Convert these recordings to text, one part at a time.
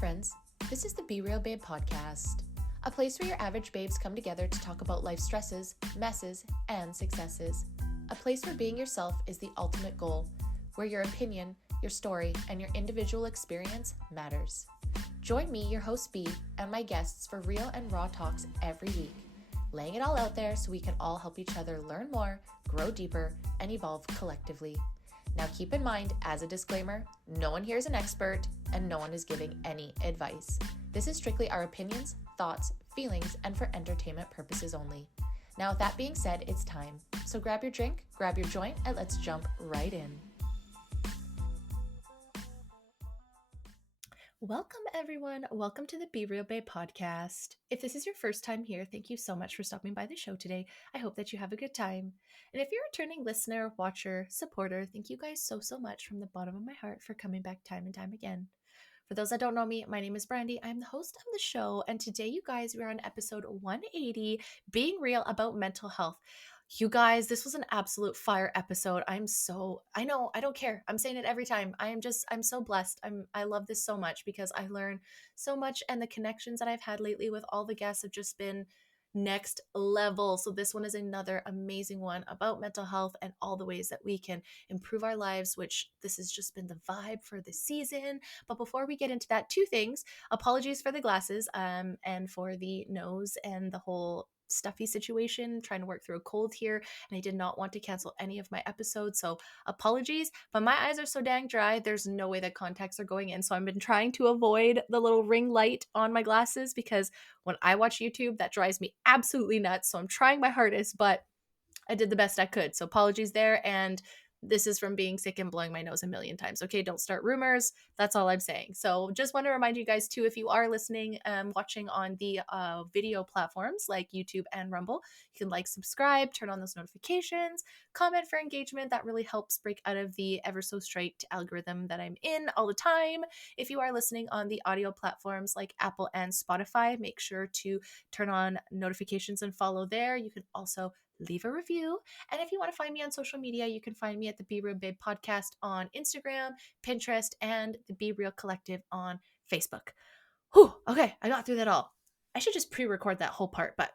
friends. This is the Be Real Babe podcast, a place where your average babes come together to talk about life stresses, messes, and successes. A place where being yourself is the ultimate goal, where your opinion, your story, and your individual experience matters. Join me, your host B, and my guests for real and raw talks every week, laying it all out there so we can all help each other learn more, grow deeper, and evolve collectively. Now keep in mind, as a disclaimer, no one here is an expert and no one is giving any advice. This is strictly our opinions, thoughts, feelings, and for entertainment purposes only. Now with that being said, it's time. So grab your drink, grab your joint, and let's jump right in. Welcome everyone. Welcome to the Be Real Babe podcast. If this is your first time here, thank you so much for stopping by the show today. I hope that you have a good time. And if you're a returning listener, watcher, supporter, thank you guys so much from the bottom of my heart for coming back time and time again. For those that don't know me, my name is Brandy. I'm the host of the show, and today, you guys, we're on episode 180, Being Real About Mental Health. You guys, this was an absolute fire episode. I know, I don't care. I'm saying it every time. I'm so blessed. I love this so much because I learn so much, and the connections that I've had lately with all the guests have just been next level. So this one is another amazing one about mental health and all the ways that we can improve our lives, which this has just been the vibe for the season. But before we get into that, two things. Apologies for the glasses and for the nose and the whole stuffy situation, trying to work through a cold here, and I did not want to cancel any of my episodes, so apologies, but my eyes are so dang dry, there's no way that contacts are going in, so I've been trying to avoid the little ring light on my glasses because when I watch YouTube, that drives me absolutely nuts, so I'm trying my hardest, but I did the best I could, so apologies there, and this is from being sick and blowing my nose a million times. Okay, don't start rumors. That's all I'm saying. So just want to remind you guys too, if you are listening, watching on the video platforms like YouTube and Rumble, you can subscribe, turn on those notifications, comment for engagement. That really helps break out of the ever so straight algorithm that I'm in all the time. If you are listening on the audio platforms like Apple and Spotify, make sure to turn on notifications and follow there. You can also leave a review. And if you want to find me on social media, you can find me at the Be Real Babe podcast on Instagram, Pinterest, and the Be Real Collective on Facebook. Whew, okay, I got through that all. I should just pre-record that whole part, but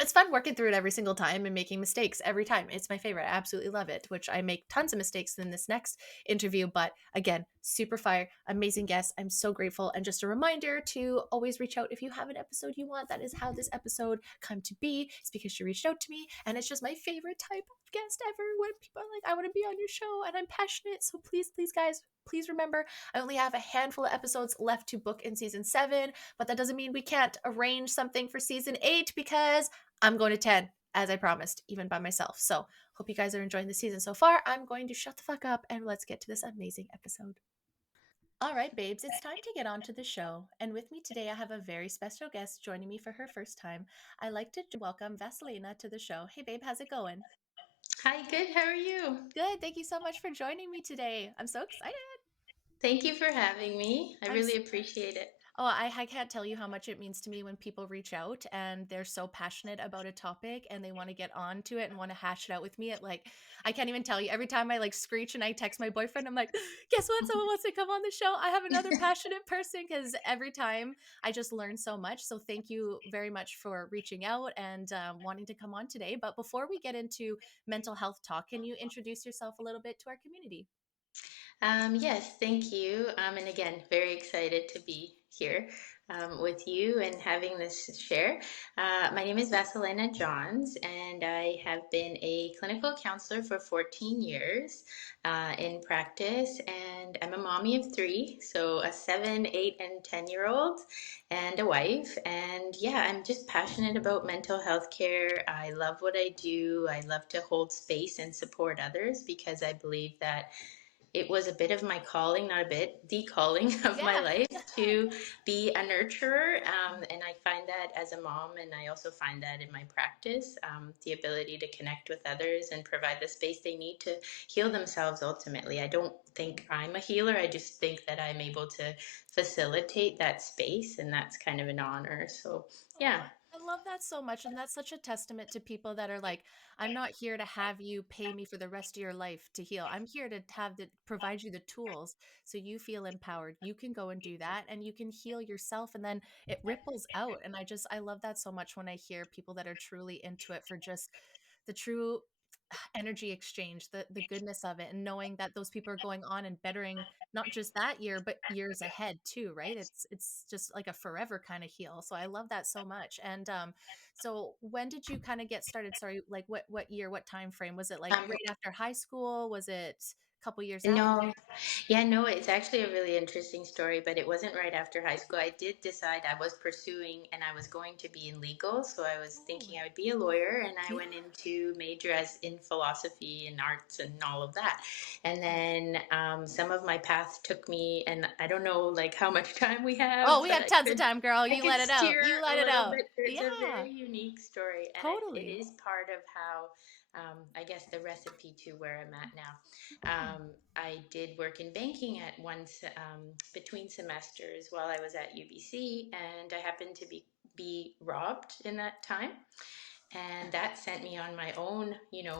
it's fun working through it every single time and making mistakes every time. It's my favorite. I absolutely love it, which I make tons of mistakes in this next interview. But again, super fire, amazing guest. I'm so grateful. And just a reminder to always reach out if you have an episode you want. That is how this episode came to be. It's because she reached out to me, and it's just my favorite type of guest ever when people are like, I want to be on your show, and I'm passionate. So please, guys, please remember, I only have a handful of episodes left to book in season 7, but that doesn't mean we can't arrange something for season 8 because I'm going to 10, as I promised, even by myself. So hope you guys are enjoying the season so far. I'm going to shut the fuck up and let's get to this amazing episode. All right, babes, it's time to get on to the show. And with me today, I have a very special guest joining me for her first time. I'd like to welcome Vassilena to the show. Hey, babe, how's it going? Hi, good. How are you? Good. Thank you so much for joining me today. I'm so excited. Thank you for having me. I I'm really appreciate it. Oh, I can't tell you how much it means to me when people reach out and they're so passionate about a topic and they want to get on to it and want to hash it out with me. I can't even tell you. Every time I screech and I text my boyfriend, I'm like, guess what? Someone wants to come on the show. I have another passionate person, because every time I just learn so much. So thank you very much for reaching out and wanting to come on today. But before we get into mental health talk, can you introduce yourself a little bit to our community? Yes, thank you. And again, very excited to be here with you and having this share. My name is Vassilena Johns, and I have been a clinical counselor for 14 years in practice. And I'm a mommy of 3, so a 7, 8, and 10-year-old, and a wife. And yeah, I'm just passionate about mental health care. I love what I do. I love to hold space and support others because I believe that it was a bit of my calling, not a bit, the calling of my Yeah. life to be a nurturer. And I find that as a mom, and I also find that in my practice, the ability to connect with others and provide the space they need to heal themselves ultimately. I don't think I'm a healer. I just think that I'm able to facilitate that space, and that's kind of an honor. So, yeah. love that so much. And that's such a testament to people that are like, I'm not here to have you pay me for the rest of your life to heal. I'm here to provide you the tools so you feel empowered. You can go and do that and you can heal yourself. And then it ripples out. And I love that so much when I hear people that are truly into it for just the true energy exchange, the goodness of it, and knowing that those people are going on and bettering not just that year, but years ahead too, right? It's just like a forever kind of heal. So I love that so much. And so when did you kind of get started? Sorry, like what year, what time frame? Was it like Um, right after high school? Was it a couple years after? no, yeah, no, it's actually a really interesting story, but it wasn't right after high school. I did decide I was pursuing and I was going to be in legal. So I was Oh, thinking I would be a lawyer, and I yeah. went into major as in philosophy and arts and all of that. And Oh, then some of my paths took me, and I don't know like how much time we oh, have, we but have tons of time, girl. I You could let it out. steer You let a it little out. bit. It's a Yeah, very unique story, and it totally. is part of how I guess the recipe to where I'm at now. Mhm. I did work in banking at once between semesters while I was at UBC, and I happened to be robbed in that time, and that sent me on my own,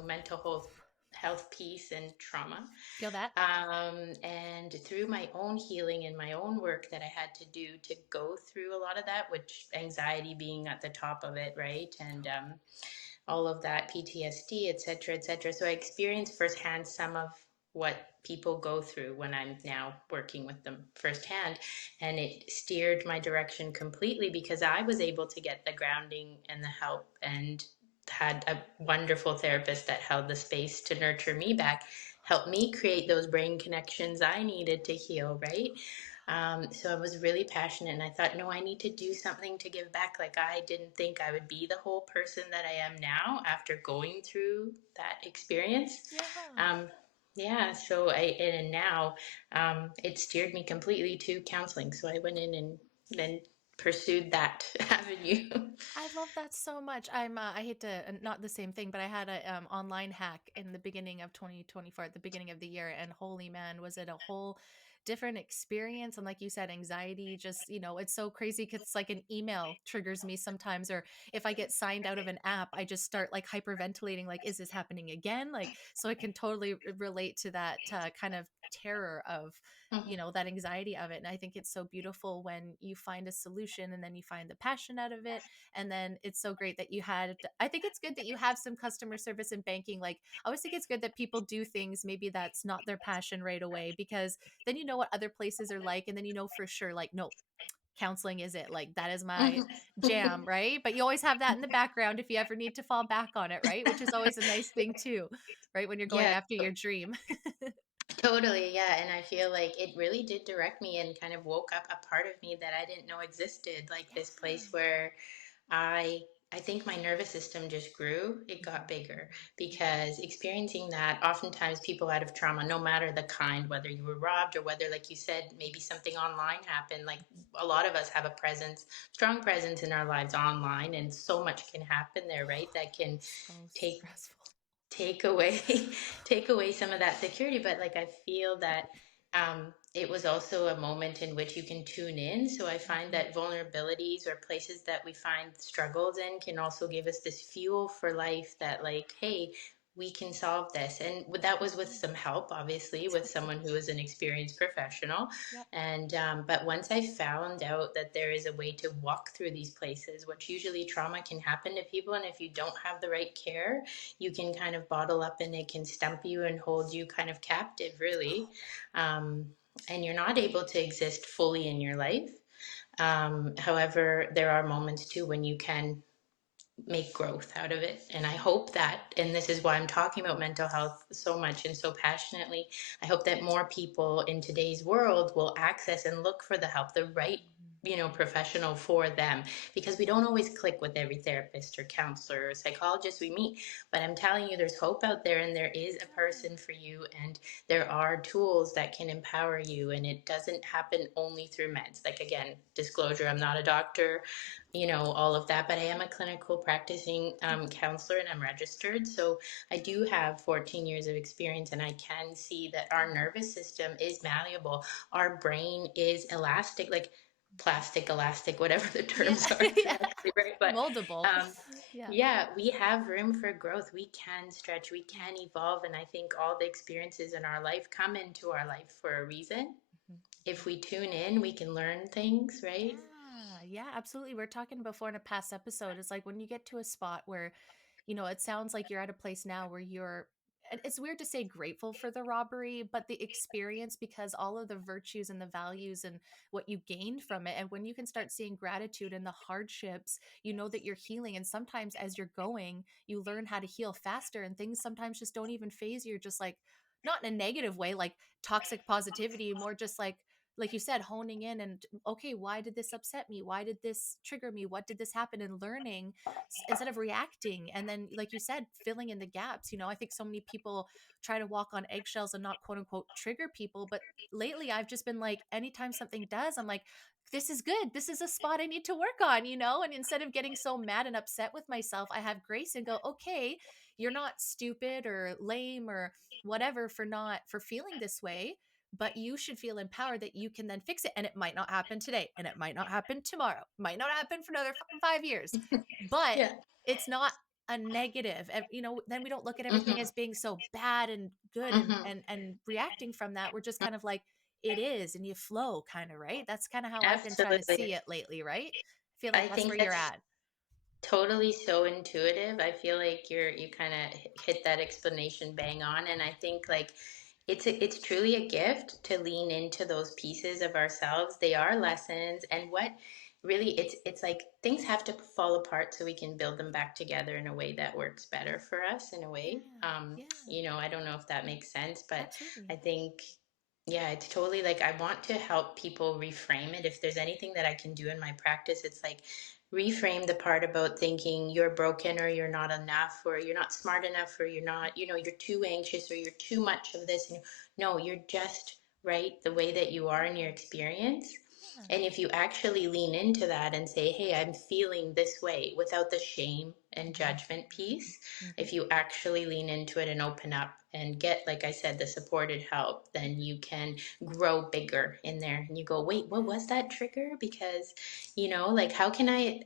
mental health piece and trauma. Feel that? And through my own healing and my own work that I had to do to go through a lot of that, which anxiety being at the top of it, right? And all of that PTSD, et cetera, et cetera. So I experienced firsthand some of what people go through when I'm now working with them firsthand. And it steered my direction completely because I was able to get the grounding and the help, and had a wonderful therapist that held the space to nurture me back, help me create those brain connections I needed to heal, right? So I was really passionate, and I thought, no, I need to do something to give back. Like, I didn't think I would be the whole person that I am now after going through that experience. Yeah. Um, yeah, and now it steered me completely to counseling. So I went in and then pursued that avenue. I love that so much. I hate to, not the same thing, but I had a online hack in the beginning of 2024, at the beginning of the year, and holy man, was it a whole different experience. And like you said, anxiety just, it's so crazy because it's like an email triggers me sometimes, or if I get signed out of an app, I just start like hyperventilating, like, is this happening again? Like, so I can totally relate to that kind of terror of that anxiety of it. And I think it's so beautiful when you find a solution and then you find the passion out of it. And then it's so great that I think it's good that you have some customer service in banking. Like, I always think it's good that people do things maybe that's not their passion right away, because then you know what other places are like. And then you know for sure, like, no, counseling is it. Like, that is my jam, right? But you always have that in the background if you ever need to fall back on it, right? Which is always a nice thing too, right? When you're going Yeah, after your dream. totally. Yeah. And I feel like it really did direct me and kind of woke up a part of me that I didn't know existed, like this Yeah. place where I I think my nervous system just grew. It got Mhm. bigger because experiencing that, oftentimes people out of trauma, no matter the kind, whether you were robbed or whether, like you said, maybe something online happened. Like, a lot of us have a presence, strong presence in our lives online, and so much can happen there, right? That can So take stressful. take away take away some of that security. But like, I feel that it was also a moment in which you can tune in. So I find Mhm. that vulnerabilities or places that we find struggles in can also give us this fuel for life, that like, hey, we can solve this. And that was with Mhm. some help, obviously, with Totally. someone who is an experienced professional. Yep. And but once I found out that there is a way to walk through these places, which usually trauma can happen to people, and if you don't have the right care, you can kind of bottle up, and it can stump you and hold you kind of captive, really. Um, and you're not able to exist fully in your life. However, there are moments too when you can make growth out of it. And I hope that, and this is why I'm talking about mental health so much and so passionately, I hope that more people in today's world will access and look for the help, the right, Mhm. professional for them, because we don't always click with every therapist or counselor or psychologist we meet. But I'm telling you, there's hope out there, and there is a Yeah. person for you, and there are tools that can empower you. And it doesn't happen only through meds. Like, again, disclosure, I'm not a doctor, all of that. But I am a clinical practicing counselor, and I'm registered. So I do have 14 years of experience, and I can see that our nervous system is malleable. Our brain is elastic. Like, plastic, elastic, whatever the Yeah. terms are Yeah. exactly, right? But Moldable. um, Yeah. yeah, we have room for growth. We can stretch, we Yeah. can evolve. And I think all the experiences in our life come into our life for a reason. Mhm. If we tune in, we can learn things, right? Yeah, yeah, absolutely. We are talking before in a past episode. It's like when you get to a spot where, it sounds like you're at a place now where you're, and it's weird to say grateful for the robbery, but the experience, because all of the virtues and the values and what you gained from it. And when you can start seeing gratitude in the hardships, you know that you're healing. And sometimes as you're going, you learn how to heal faster, and things sometimes just don't even phase you. You're just like, not in a negative way, like toxic positivity, more just like you said, honing in and okay, why did this upset me? Why did this trigger me? What did this happen? And learning instead of reacting. And then, like you said, filling in the gaps. I think so many people try to walk on eggshells and not quote unquote trigger people. But lately, I've just been like, anytime something does, I'm like, this is good. This is a spot I need to work on. And instead of getting so mad and upset with myself, I have grace and go, okay, you're not stupid or lame or whatever for feeling this way, but you should feel empowered that you can then fix it. And it might not happen today, and it might not happen tomorrow, might not happen for another fucking 5 years, but Yeah. it's not a negative. And then we don't look at everything Hmm. as being so bad and good, and Hmm. reacting from that. We're just kind of like, it is, and you flow kind of, right? That's kind of how I've been trying to see Absolutely. it lately, right? I feel like I that's think where you're that's at. totally so intuitive. I feel like you kind of hit that explanation bang on, and I think like it's truly a gift to lean into those pieces of ourselves. They are lessons, and what really it's like things have to fall apart so we can build them back together in a way that works better for us in a way. Yeah, yeah, I don't know if that makes sense, but I absolutely. think yeah, it's totally like I want to help people reframe it. If there's anything that I can do in my practice, it's like reframe the part about thinking you're broken or you're not enough or you're not smart enough or you're not, you're too anxious or you're too much of this. No, you're just right the way that you are in your experience. Yeah. And if you actually lean into that and say, hey, I'm feeling this way without the shame and Hmm. judgment piece, Hmm. if you actually lean into it and open up and get, like I said, the supported help, then you can grow bigger in there. And you go, wait, what was that trigger? Because, like, how can I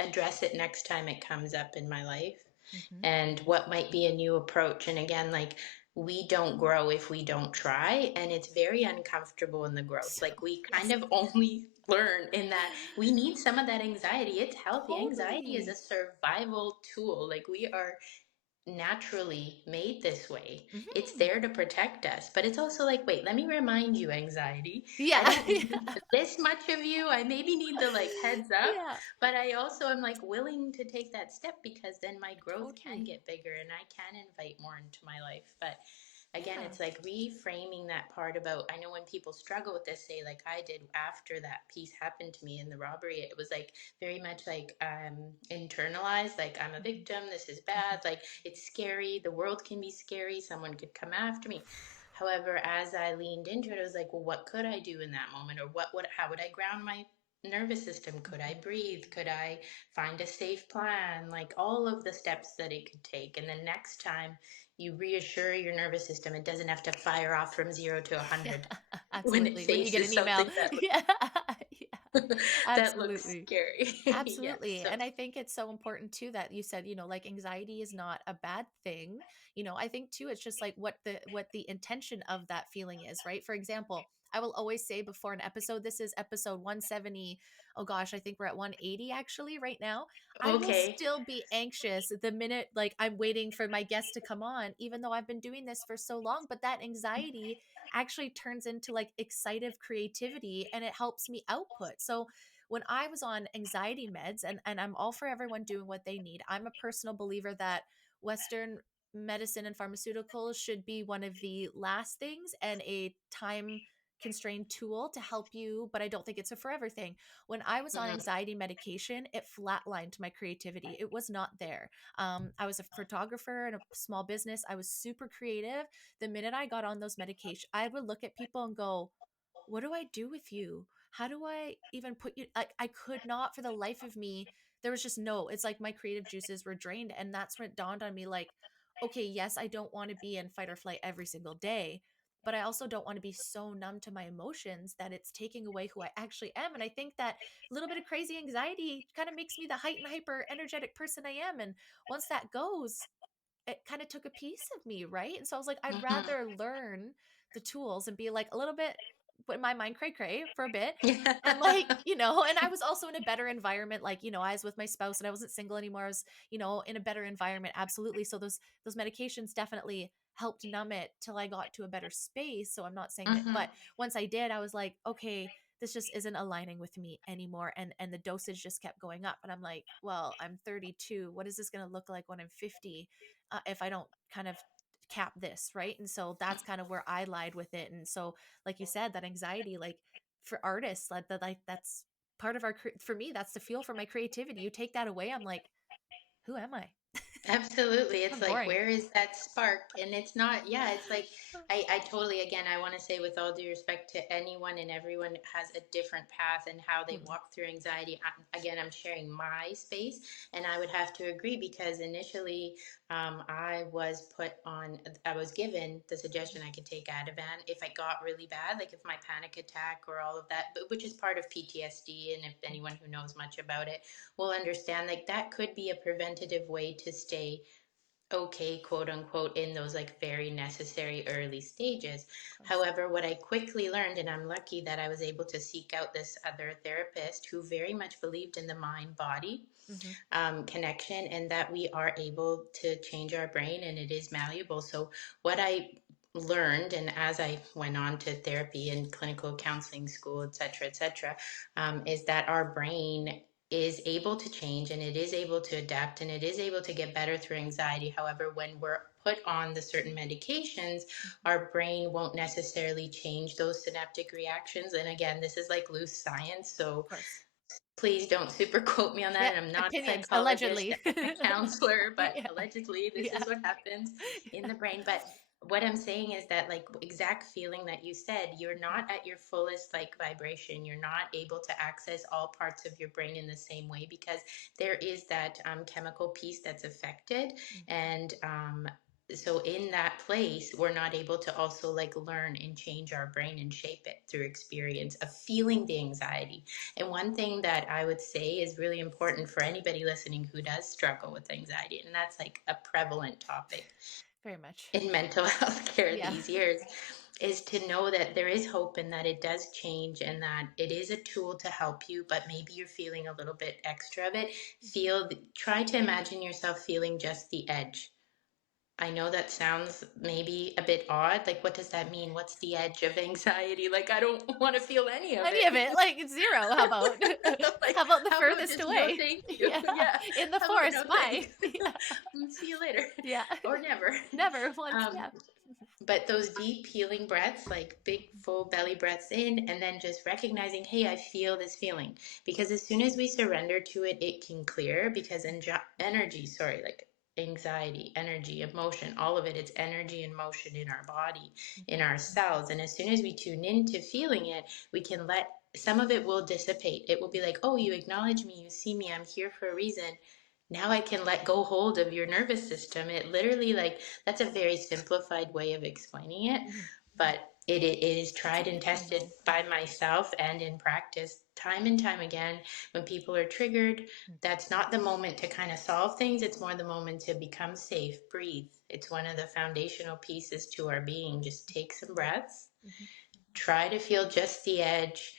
address it next time it comes up in my life? Hmm. And what might be a new approach? And again, like, we don't grow if we don't try. And it's very uncomfortable in the growth. So Like, we kind yes. of only learn in that we need some of that anxiety. It's healthy. Anxiety is a Totally. survival tool. Like, we are naturally made this way. It's Hmm. there to protect us. But it's also like, wait, let me remind you, anxiety. I Yeah. don't need Yeah. this much of you. I maybe need the like heads up, Yeah. but I also am like willing to take that step because then my growth can Totally. get bigger and I can invite more into my life. But again, Yeah. it's like reframing that part about, I know when people struggle with this, say like I did after that piece happened to me in the robbery, it was like very much like internalized, like I'm a Mhm. victim, this is Mhm. bad, like it's scary, the world can be scary, someone could come after me. However, as I leaned into it, I was like, well, what could I do in that moment? Or how would I ground my nervous system? Could I Mhm. breathe? Could I find a safe plan? Like all of the steps that it could take. And the next time you reassure your nervous system, it doesn't have to fire off from 0 to 100 Yeah, when it absolutely. When you get faces an email. something that Yeah. Yeah. that looks Absolutely. scary. Yes. Absolutely. So And I think it's so important too that you said, like anxiety is not a bad thing. I think too it's just like what the intention of that feeling is, right? For example, I will always say before an episode, this is episode 170. Oh gosh, I think we're at 180 actually right now. I will okay. still be anxious the minute like I'm waiting for my guest to come on, even though I've been doing this for so long, but that anxiety actually turns into like excited creativity, and it helps me output. So when I was on anxiety meds, and I'm all for everyone doing what they need. I'm a personal believer that Western medicine and pharmaceuticals should be one of the last things and a time constrained tool to help you, but I don't think it's a forever thing. When I was on Mhm. anxiety medication, it flatlined my creativity. It was not there. I was a photographer in a small business. I was super creative. The minute I got on those medications, I would look at people and go, what do I do with you? How do I even put you, like, I could not for the life of me. There was just no, it's like my creative juices were drained. And that's when it dawned on me like, okay, yes, I don't want to be in fight or flight every single day, but I also don't want to be so numb to my emotions that it's taking away who I actually am. And I think that a little bit of crazy anxiety kind of makes me the heightened hyper energetic person I am. And once that goes, it kind of took a piece of me, right? And so I was like, I'd Hmm. rather learn the tools and be like a little bit, in my mind, cray cray for a bit. And like, Yeah. and I was also in a better environment. Like, I was with my spouse and I wasn't single anymore. I was, in a better environment. Absolutely. So those medications definitely helped numb it till I got to a better space. So I'm not saying that, Hmm. but once I did, I was like, okay, this just isn't aligning with me anymore. And the dosage just kept going up. And I'm like, well, I'm 32. What is this going to look like when I'm 50? If I don't kind of cap this, right? And so that's kind of where I lied with it. And so, like you said, that anxiety, like for artists, like that's part of for me, that's the fuel for my creativity. You take that away, I'm like, who am I? Absolutely. It's I'm like, boring. where is that spark? And it's not, yeah, it's like, I totally, again, I want to say with all due respect to anyone and everyone has a different path and how they Mhm. walk through anxiety. Again, I'm sharing my space and I would have to agree because initially I was given the suggestion I could take Ativan if I got really bad, like if my panic attack or all of that, which is part of PTSD. And if anyone who knows much about it, will understand like that could be a preventative way to stay okay, quote unquote, in those like very necessary early stages. Of course. However, what I quickly learned, and I'm lucky that I was able to seek out this other therapist who very much believed in the mind body Hmm. connection and that we are able to change our brain and it is malleable. So, what I learned, and as I went on to therapy and clinical counseling school, et cetera, is that our brain is able to change and it is able to adapt and it is able to get better through anxiety. However, when we're put on the certain medications, Hmm. our brain won't necessarily change those synaptic reactions. And again, this is like loose science. Of So course. please don't super quote me on that. Yep. And I'm not a Opinions, psychologist allegedly. and a counselor, but Yeah. allegedly this Yeah. is what happens in Yeah. the brain. But what I'm saying is that, like, exact feeling that you said, you're not at your fullest, like, vibration. You're not able to access all parts of your brain in the same way because there is that chemical piece that's affected. Mhm. And so in that place we're not able to also like learn and change our brain and shape it through experience of feeling the anxiety. And one thing that I would say is really important for anybody listening who does struggle with anxiety, and that's like a prevalent topic Very much. in mental health care Yeah. these years, is to know that there is hope and that it does change and that it is a tool to help you, but maybe you're feeling a little bit extra of it. Try to imagine yourself feeling just the edge. I know that sounds maybe a bit odd. Like, what does that mean? What's the edge of anxiety? Like, I don't want to feel any of Any of it. it, like zero. How about? Like, How about the how about furthest just no away? thank you? Yeah, Yeah. in the How about forest. no Bye. thanks? Yeah, See you later. yeah. Or never. Never once. Um, Yeah. but those deep healing breaths, like big full belly breaths in, and then just recognizing, hey, I feel this feeling. Because as soon as we surrender to it, it can clear because energy, sorry, like anxiety, energy, emotion, all of it, it's energy and motion in our body, in Mhm. our cells. And as soon as we tune into feeling it, we can let some of it will dissipate. It will be like, oh, you acknowledge me, you see me, I'm here for a reason. Now I can let go hold of your nervous system. It literally, like, that's a very simplified way of explaining it, Mhm. Mhm. but it is It's a tried and good one tested though. by myself and in practice time and time again. When people are triggered, Mhm. that's not the moment to kind of solve things. It's more the moment to become safe, breathe. It's one of the foundational pieces to our being. Just take some breaths, Mhm. try to feel just the edge,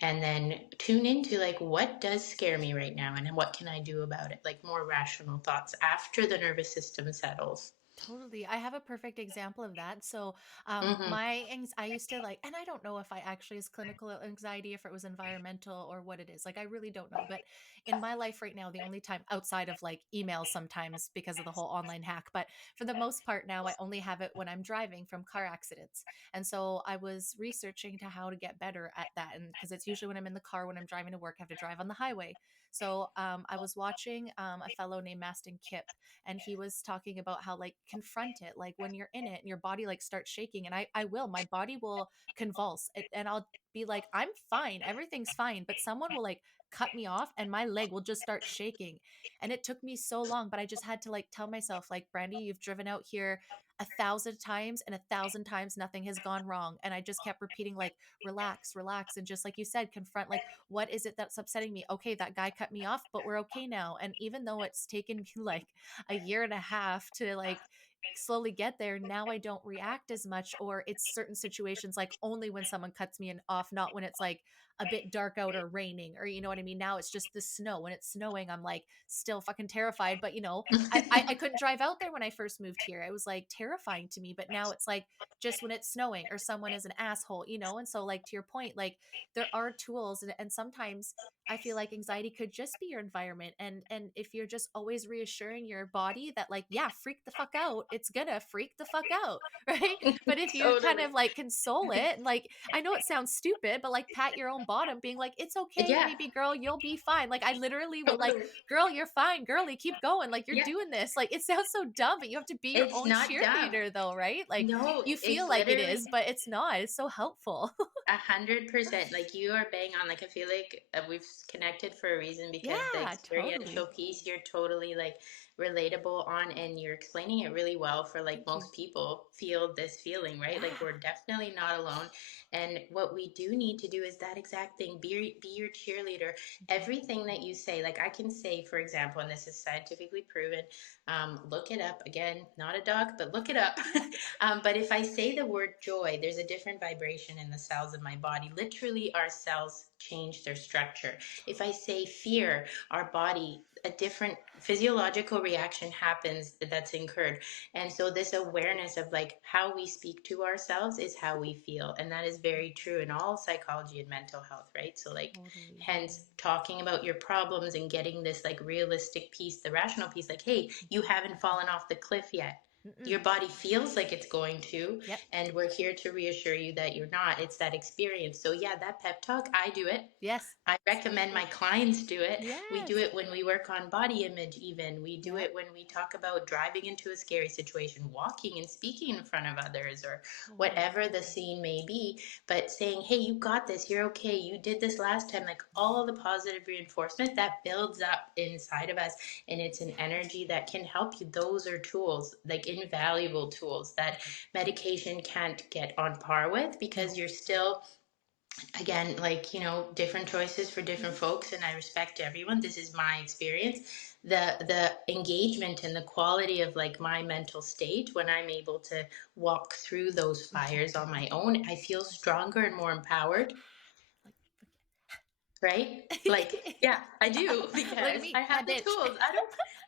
and then tune into like what does scare me right now and what can I do about it, like more rational thoughts after the nervous system settles. Totally. I have a perfect example of that. So, Hmm. I used to like, and I don't know if I actually is clinical anxiety, if it was environmental or what it is. Like, I really don't know. But in my life right now, the only time outside of like emails sometimes because of the whole online hack, but for the most part now, I only have it when I'm driving from car accidents. And so I was researching to how to get better at that. And because it's usually when I'm in the car, when I'm driving to work, I have to drive on the highway. So I was watching a fellow named Maston Kip, and he was talking about how like confront it, like when you're in it and your body like starts shaking, and I will, my body will convulse and I'll be like, I'm fine, everything's fine, but someone will like cut me off and my leg will just start shaking. And it took me so long, but I just had to like tell myself, like, Brandy, you've driven out here 1,000 times, and 1,000 times nothing has gone wrong. And I just kept repeating, like, relax, relax. And just like you said, confront, like, what is it that's upsetting me? Okay, that guy cut me off, but we're okay now. And even though it's taken me like a year and a half to like slowly get there, now I don't react as much, or it's certain situations, like only when someone cuts me off, not when it's like a bit dark out or raining, or you know what I mean. Now it's just the snow. When it's snowing, I'm like still fucking terrified, but you know, I couldn't drive out there when I first moved here. It was like terrifying to me, but now it's like just when it's snowing or someone is an asshole, you know. And so, like, to your point, like, there are tools, and sometimes I feel like anxiety could just be your environment. And if you're just always reassuring your body that, like, yeah, freak the fuck out, it's gonna freak the fuck out, right? But if you kind Totally. of like console it, and like, I know it sounds stupid, but like pat your own bottom, being like, it's okay, Yeah, baby girl, you'll be fine. Like, I literally would like, totally. girl, you're fine, girly, keep going, like, you're Yeah, doing this. Like, it sounds so dumb, but you have to be your it's own not dumb. cheerleader though, right? Like, No, you it's feel like it is, literally but it's not. It's so helpful. 100%. Like you are bang on. Like I feel like we've connected for a reason because the Yeah, experiential totally. piece you're totally like relatable on, and you're explaining it really well for like Thank you. most people feel this feeling, right? Like Yeah. we're definitely not alone. And what we do need to do is that exact thing. Be your cheerleader. Mhm. Everything that you say, like I can say, for example, and this is scientifically proven. Look it up again. Not a dog, but look it up. But if I say the word joy, there's a different vibration in the cells of my body. Literally, our cells change their structure. If I say fear, our body, a different physiological reaction happens that's incurred. And so, this awareness of like how we speak to ourselves is how we feel. And that is very true in all psychology and mental health, right? So, like, Totally. hence talking about your problems and getting this like realistic piece, the rational piece, like, hey, you haven't fallen off the cliff yet. Your Mm-mm. body feels like it's going to, Yep. and we're here to reassure you that you're not. It's that experience. So yeah, that pep talk, I do it. Yes. I recommend my clients do it. We do Yes. it when we work on body image, even. We do Yep. it when we talk about driving into a scary situation, walking and speaking in front of others, or Totally. whatever the scene may be. But saying, hey, you got this, you're okay, you did this last time, like all the positive reinforcement that builds up inside of us. And it's an Yes. energy that can help you. Those are tools, like invaluable tools that Mhm. medication can't get on par with, because No. you're still, again, like, different choices for different Mhm. folks, and I respect everyone. This is my experience. The engagement and the quality of like my mental state when I'm able to walk through those fires on my own, I feel stronger and more empowered, Like, right? Like, yeah, I yeah. do, Look at because I me, have bad the bitch. tools.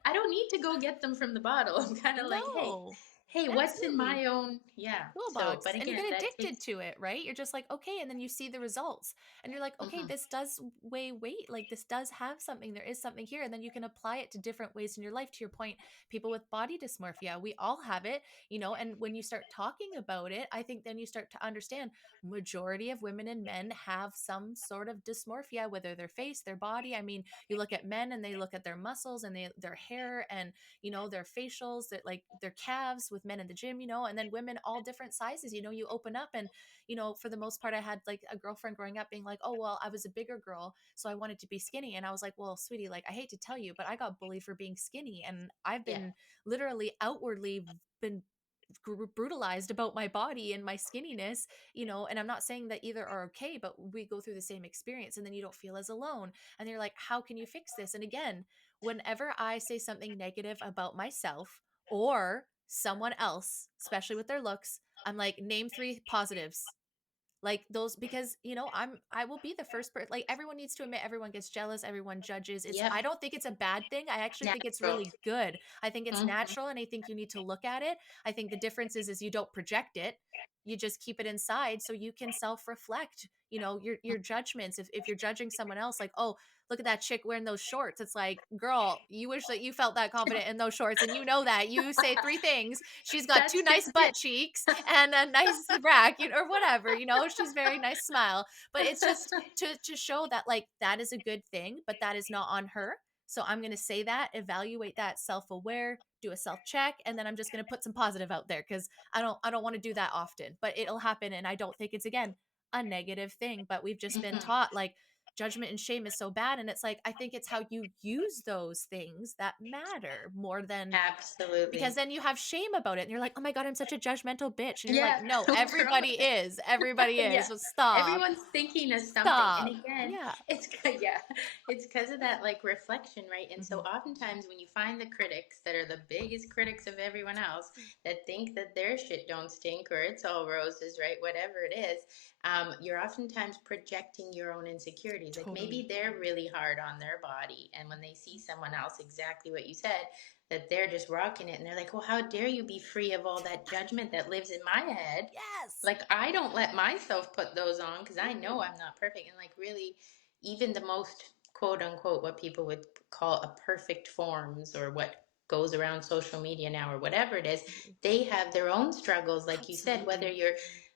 I don't need to go get them from the bottle. I'm kind of like, hey, No. hey, what's in Absolutely. my own, yeah. So, Toolbox, but and you again, get that addicted takes. to it, right? You're just like, okay, and then you see the results and you're like, okay, Mhm. this does weigh weight, like this does have something, there is something here, and then you can apply it to different ways in your life. To your point, people with body dysmorphia, we all have it, you know. And when you start talking about it, I think then you start to understand majority of women and men have some sort of dysmorphia, whether their face, their body. I mean, you look at men and they look at their muscles and their hair, and you know, their facials, that like their calves with men in the gym, you know. And then women all different sizes, you know. You open up and, you know, for the most part, I had like a girlfriend growing up being like, oh well, I was a bigger girl, so I wanted to be skinny. And I was like, well, sweetie, like, I hate to tell you, but I got bullied for being skinny, and I've Yeah. been literally outwardly been brutalized about my body and my skinniness, you know. And I'm not saying that either are okay, but we go through the same experience, and then you don't feel as alone. And you're like, how can you fix this? And again, whenever I say something negative about myself or someone else, especially with their looks, I'm like, name three positives, like those. Because you know, I will be the first person, like, everyone needs to admit, everyone gets jealous, everyone judges. It's, I Yep. don't think it's a bad thing, I actually think it's Natural. really good. I think it's Mhm. natural, and I think you need to look at it. I think the difference is you don't project it, you just keep it inside so you can self-reflect, you know, your judgments. If you're judging someone else, like, oh, look at that chick wearing those shorts, it's like, girl, you wish that you felt that confident in those shorts, and you know that you say three things: she's got two That's nice just it. butt cheeks and a nice rack, you know, or whatever, you know, she's very nice smile. But it's just to show that, like, that is a good thing, but that is not on her. So I'm going to say that, evaluate that, self-aware, do a self-check, and then I'm just going to put some positive out there, cuz I don't want to do that often, but it'll happen. And I don't think it's, again, a negative thing, but we've just been Mhm. taught, like, judgment and shame is so bad. And it's like, I think it's how you use those things that matter more than, because Absolutely. then you have shame about it and you're like, oh my God, I'm such a judgmental bitch. And you're like, Yeah, no, we're all everybody is. yeah. So stop, Everyone's thinking of something. And stop. again, Yeah. yeah, it's because of that like reflection, right? And so Hmm. oftentimes when you find the critics that are the biggest critics of everyone else that think that their shit don't stink or it's all roses, right? Whatever it is, you're oftentimes projecting your own insecurities. Like maybe Totally. they're really hard on their body. And when they see someone else, exactly what you said, that they're just rocking it and they're like, well, how dare you be free of all that judgment that lives in my head? Yes. Like I don't let myself put those on because I know Mm-mm. I'm not perfect. And like really, even the most quote unquote what people would call a perfect forms or what goes around social media now or whatever it is, Absolutely. they have their own struggles. Like you said, whether Absolutely. you're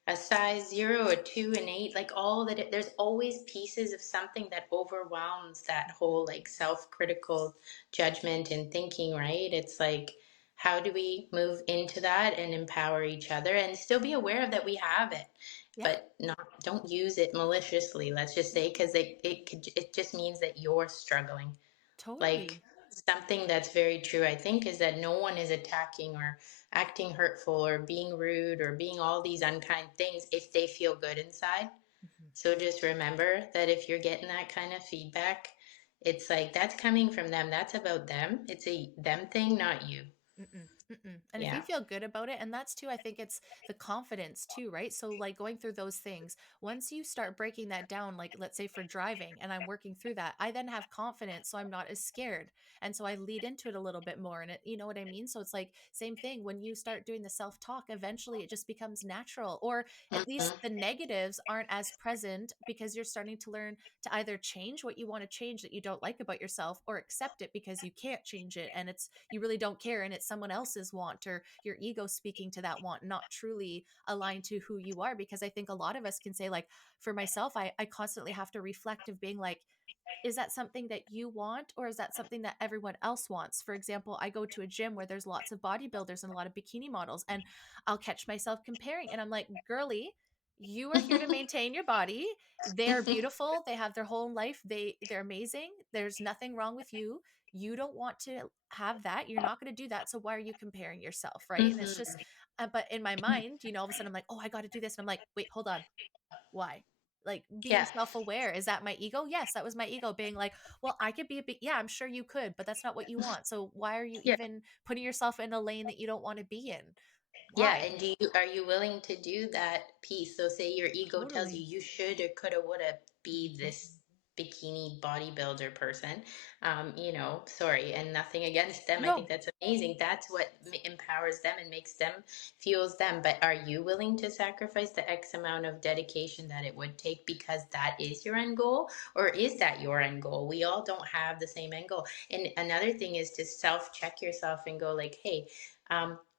a size 0 or 2 and 8, like all that, there's always pieces of something that overwhelms that whole like self-critical judgment and thinking, right? It's like, how do we move into that and empower each other and still be aware of that we have it, Yeah. but not don't use it maliciously, let's just say, because it just means that you're struggling. Like Totally. something that's very true, I think, is that no one is attacking or acting hurtful or being rude or being all these unkind things if they feel good inside. Mhm. So just remember that if you're getting that kind of feedback, it's like that's coming from them. That's about them. It's a them thing, not you. Mm-mm, mm-mm. And if you Yeah. feel good about it, and that's too, I think it's the confidence too, right? So, like going through those things, once you start breaking that down, like let's say for driving, and I'm working through that, I then have confidence. So I'm not as scared. And so I lead into it a little bit more. And it, you know what I mean? So it's like, same thing when you start doing the self talk, eventually it just becomes natural, or at least the Mhm. negatives aren't as present because you're starting to learn to either change what you want to change that you don't like about yourself or accept it because you can't change it and it's you really don't care and it's someone else's want or your ego speaking to that want, not truly aligned to who you are. Because I think a lot of us can say, like, for myself, I constantly have to reflect of being like, is that something that you want or is that something that everyone else wants? For example, I go to a gym where there's lots of bodybuilders and a lot of bikini models, and I'll catch myself comparing. And I'm like, girly, you are here to maintain your body. They're beautiful. They have their whole life. They're amazing. There's nothing wrong with you. You don't want to have that. You're not going to do that. So why are you comparing yourself? Right. And it's just, Mhm. but in my mind, all of a sudden I'm like, oh, I got to do this. And I'm like, wait, hold on, why? Like being Yeah. self-aware. Is that my ego? Yes, that was my ego being like, well, I could be a bit, yeah, I'm sure you could, but that's not what you want. So why are you Yeah. even putting yourself in a lane that you don't want to be in? Yeah, Why? and are you willing to do that piece? So say your ego tells you Totally. you should or coulda woulda be Mhm. this bikini bodybuilder person. Sorry, and nothing against them. I think No. that's amazing. That's what empowers them and makes them fuels them. But are you willing to sacrifice the X amount of dedication that it would take because that is your end goal? Or is that your end goal? We all don't have the same end goal. And another thing is to self-check yourself and go like, hey,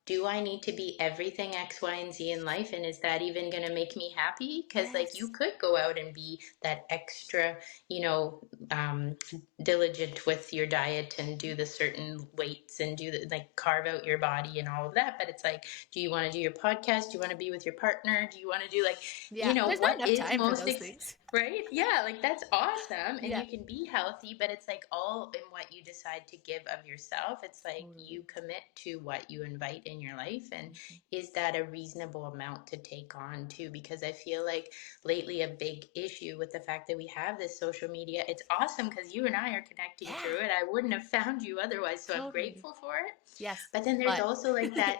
do I need to be everything X, Y, and Z in life? And is that even going to make me happy? Because, like, you Yes. could go out and be that extra, you know, um, diligent with your diet and do the certain weights and do the, like, carve out your body and all of that. But it's like, do you want to do your podcast? Do you want to be with your partner? Do you want to do, like, Yeah. There's not what enough is time for most those things. right? Yeah, like that's awesome. And Yeah. you can be healthy, but it's like all in what you decide to give of yourself. It's like you Totally. commit to what you invite in your life. And Mhm. is that a reasonable amount to take on too? Because I feel like lately a big issue with the fact that we have this social media, it's awesome because you and I are connecting Yeah. through it. I wouldn't have found you otherwise. So I'm Totally. grateful for it. Yes. But then there's But also like that,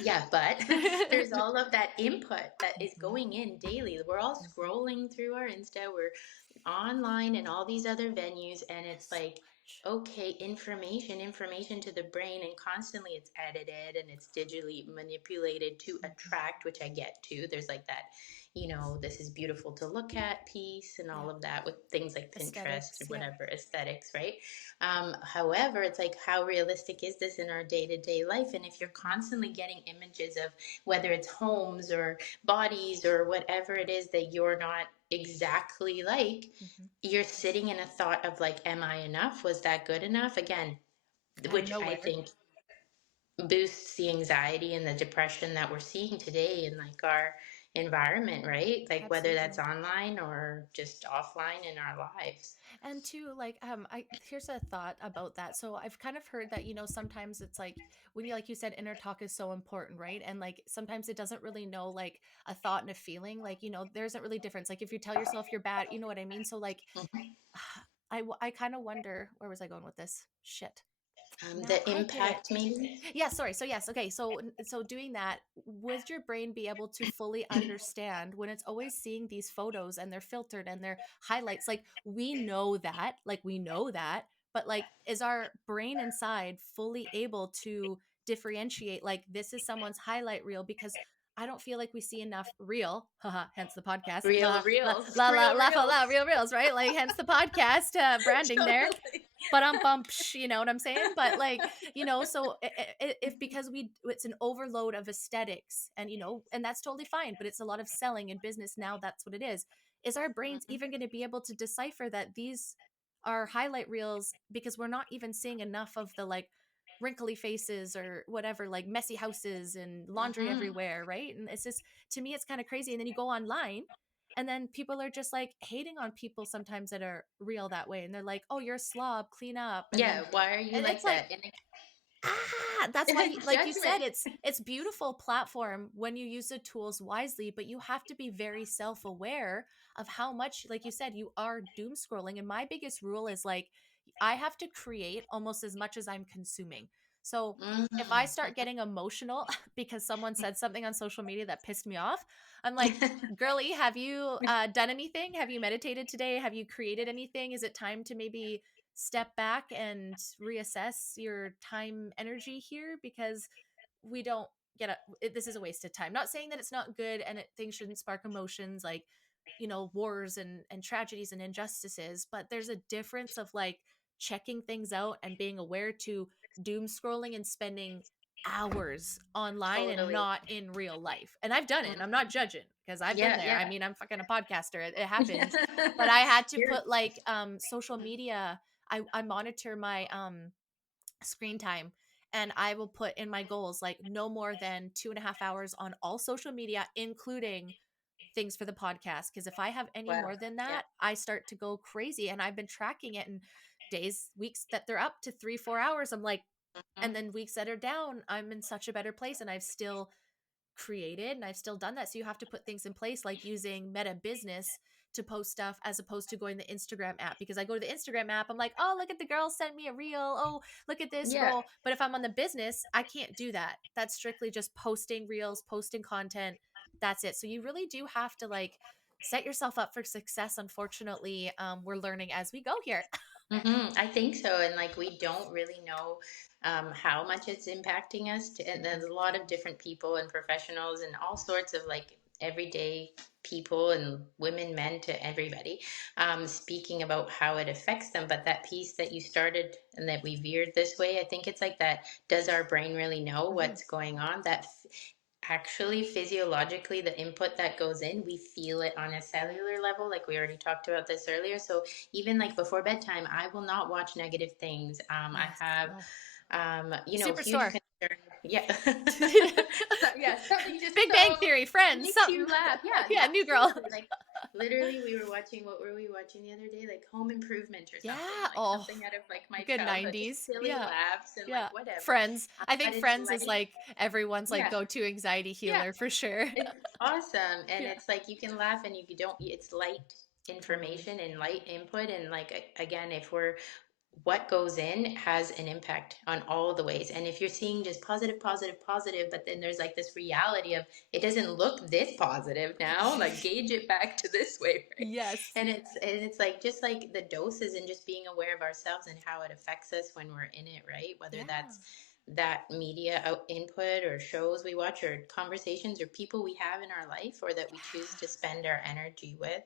yeah, but there's all of that input that is Mhm. going in daily. We're all Mhm. scrolling through our Insta, we're online and all these other venues, and There's it's so like, much. okay, information to the brain, and constantly it's edited and it's digitally manipulated to Mhm. attract, which I get to. There's like that, this is beautiful to look at piece and all Yeah. of that with things like Pinterest or Aesthetics. Yeah. whatever, aesthetics, right? However, it's like, how realistic is this in our day to day life? And if you're Mhm. constantly getting images of whether it's homes or bodies or whatever it is that you're not exactly like, Mhm. you're sitting in a thought of like, am I enough? Was that good enough? Again, I'm which I nowhere. think boosts the anxiety and the depression that we're seeing today in like our, environment, right? Like whether that's Absolutely. online or just offline in our lives. And too, like, I here's a thought about that. So I've kind of heard that, sometimes it's like when you, like you said, inner talk is so important, right? And like sometimes it doesn't really know like a thought and a feeling, like, there isn't really difference. Like if you tell yourself you're bad, you know what I mean? So like, Mhm. I kind of wonder, where was I going with this? Shit. Now The I get it. impact, maybe. Yeah, sorry. So yes, okay. So doing that, would your brain be able to fully understand when it's always seeing these photos and they're filtered and they're highlights? Like we know that, but like is our brain inside fully able to differentiate like this is someone's highlight reel? Because I don't feel like we see enough real, haha, hence the podcast. Real La la reels, la la real laugh out reels. loud, real reels, right? Like hence the podcast branding there, Totally. but you know what I'm saying? But like, so if because it's an overload of aesthetics and, and that's totally fine, but it's a lot of selling and business now. That's what it is our brains Mhm. even going to be able to decipher that these are highlight reels because we're not even seeing enough of the like wrinkly faces or whatever, like messy houses and laundry Mhm. everywhere, right? And it's just, to me, it's kind of crazy. And then you go online and then people are just like hating on people sometimes that are real that way. And they're like, oh, you're a slob, clean up. And then, Yeah, why are you and it's like like, that? And that's why, it's like you said, judgment. it's beautiful platform when you use the tools wisely, but you have to be very self-aware of how much, like you said, you are doom scrolling. And my biggest rule is like, I have to create almost as much as I'm consuming. So if I start Mhm. getting emotional because someone said something on social media that pissed me off, I'm like, girly, have you done anything? Have you meditated today? Have you created anything? Is it time to maybe step back and reassess your time energy here? Because we don't this is a waste of time. Not saying that it's not good and things shouldn't spark emotions like, wars and tragedies and injustices, but there's a difference of like checking things out and being aware to doom scrolling and spending hours online and Totally. not in real life. And I've done it and I'm Mhm. not judging because I've been Yeah, there. I yeah. mean, I'm fucking a podcaster. It happens. But I had to You're put like social media. I monitor my screen time, and I will put in my goals like no more than 2.5 hours on all social media, including things for the podcast. Because if I have any wow. more than Yeah. that, I start to go crazy. And I've been tracking it, and days, weeks that they're up to 3, 4 hours, I'm like, and Mhm. then weeks that are down, I'm in such a better place. And I've still created and I've still done that. So you have to put things in place like using Meta Business to post stuff as opposed to going the Instagram app, because I go to the Instagram app, I'm like, oh, look at the girl sent me a reel. Oh, look at this Yeah. roll. But if I'm on the business, I can't do that. That's strictly just posting reels, posting content. That's it. So you really do have to like set yourself up for success. Unfortunately, we're learning as we go here. I think so. And like we don't really know how much it's impacting us. And there's a lot of different people and professionals and all sorts of like everyday people and women, men, to everybody speaking about how it affects them. But that piece that you started and that we veered this way, I think it's like that. Does our brain really know Mhm. what's going on? Actually, physiologically, the input that goes in, we feel it on a cellular level, like we already talked about this earlier. So even like before bedtime, I will not watch negative things. I Yes. have, No. huge Superstore. concern. Yeah. Yeah, something just Big Bang so Theory, Friends, makes something. you laugh. Yeah, Yeah, New Girl. absolutely. Like literally we were watching, what were we watching the other day? Like Home Improvement or something, Yeah. like Oh, something out of like my good childhood, just 90s. silly Yeah. laughs and like Yeah. whatever. Friends. I think But it's Friends is light. like everyone's like Yeah. go-to anxiety Yeah. healer for sure. It's awesome. And Yeah. it's like you can laugh and you don't, it's light Totally. information and light input. And like, again, if we're, what goes in has an impact on all the ways. And if you're seeing just positive, positive, positive, but then there's like this reality of it doesn't look this positive now, like gauge it back to this way, right? Yes. And it's like just like the doses and just being aware of ourselves and how it affects us when we're in it, right? Whether Yeah. that's that media input or shows we watch or conversations or people we have in our life or that we choose to spend our energy with.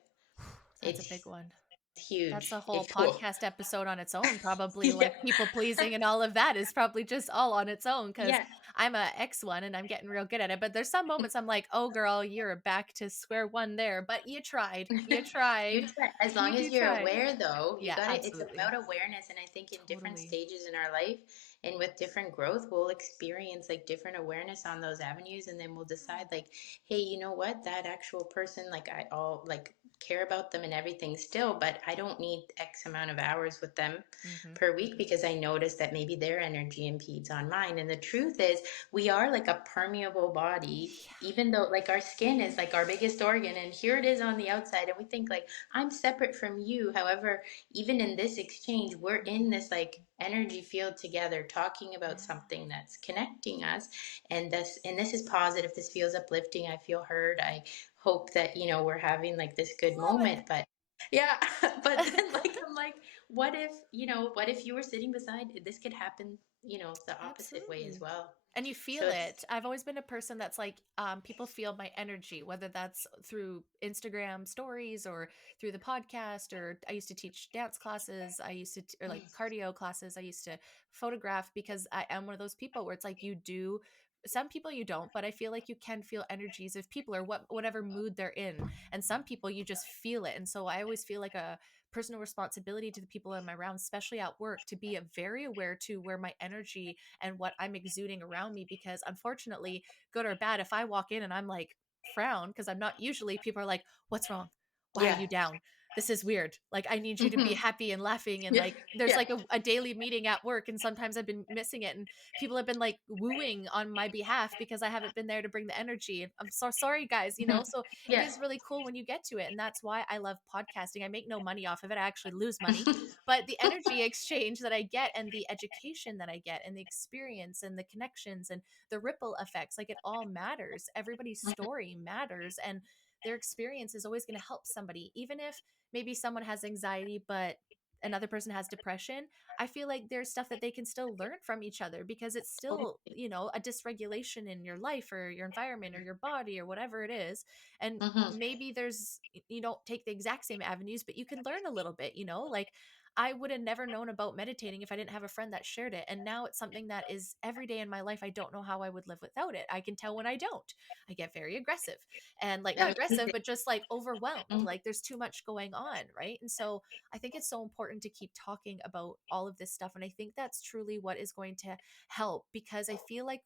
That's a big It's one. That's huge. a whole It's cool. podcast episode on its own, probably. Yeah. Like people pleasing and all of that is probably just all on its own because Yeah. I'm a X one and I'm getting real good at it. But there's some moments I'm like, oh, girl, you're back to square one there. But you tried. You You tried. try. As long You as do you're try. aware, though, you Yeah, got it. It's absolutely. about awareness. And I think in different Totally. stages in our life, and with different growth, we'll experience like different awareness on those avenues, and then we'll decide like, hey, you know what, that actual person, like I all like care about them and everything still, but I don't need X amount of hours with them Mm-hmm. per week because I notice that maybe their energy impedes on mine. And the truth is, we are like a permeable body, Yeah. even though like our skin is like our biggest organ, and here it is on the outside, and we think like I'm separate from you. However, even in this exchange, we're in this like energy field together talking about Yeah. something that's connecting us. And this is positive, this feels uplifting, I feel heard, I hope that we're having like this good Love moment. But yeah, but it. then like I'm like, what if you were sitting beside, this could happen, the opposite way as Absolutely. well. And you So feel it's it. I've always been a person that's like, people feel my energy, whether that's through Instagram stories or through the podcast, or I used to teach dance classes. I used to, or like cardio classes. I used to photograph because I am one of those people where it's like you do. Some people you don't, but I feel like you can feel energies of people or whatever mood they're in. And some people you just feel it. And so I always feel like a personal responsibility to the people in my around, especially at work, to be very aware to where my energy and what I'm exuding around me. Because unfortunately, good or bad, if I walk in and I'm like frown, because I'm not usually, people are like, what's wrong? Why are yeah. you down? This is weird. Like, I need you to be Hmm. happy and laughing. And Yeah. like, there's Yeah. like a daily meeting at work. And sometimes I've been missing it. And people have been like wooing on my behalf because I haven't been there to bring the energy. And I'm so sorry, guys, you Hmm. know? So it Yeah. is really cool when you get to it. And that's why I love podcasting. I make no money off of it. I actually lose money, but the energy exchange that I get and the education that I get and the experience and the connections and the ripple effects, like it all matters. Everybody's story matters, and their experience is always going to help somebody, even if maybe someone has anxiety but another person has depression. I feel like there's stuff that they can still learn from each other because it's still, a dysregulation in your life or your environment or your body or whatever it is. And Hmm. maybe there's, you don't take the exact same avenues, but you can learn a little bit, like I would have never known about meditating if I didn't have a friend that shared it. And now it's something that is every day in my life. I don't know how I would live without it. I can tell when I don't. I get very aggressive, and like not aggressive, but just like overwhelmed. Like there's too much going on. Right. And so I think it's so important to keep talking about all of this stuff. And I think that's truly what is going to help, because I feel like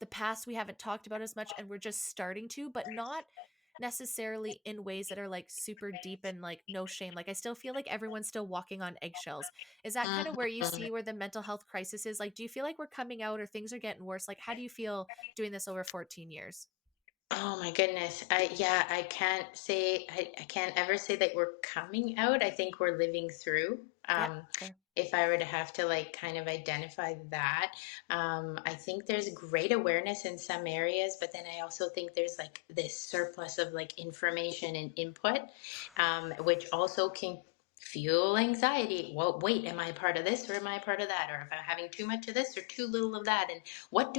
the past we haven't talked about as much, and we're just starting to, but not necessarily in ways that are like super deep and like no shame. Like I still feel like everyone's still walking on eggshells. Is that kind of where you Hmm. see where the mental health crisis is? Like do you feel like we're coming out or things are getting worse? Like how do you feel doing this over 14 years? Oh my goodness. I can't ever say that we're coming out. I think we're living through. Yep, fair. If I were to have to like kind of identify that, I think there's great awareness in some areas, but then I also think there's like this surplus of like information and input, which also can fuel anxiety. Well, wait, am I a part of this or am I a part of that? Or if I'm having too much of this or too little of that? And what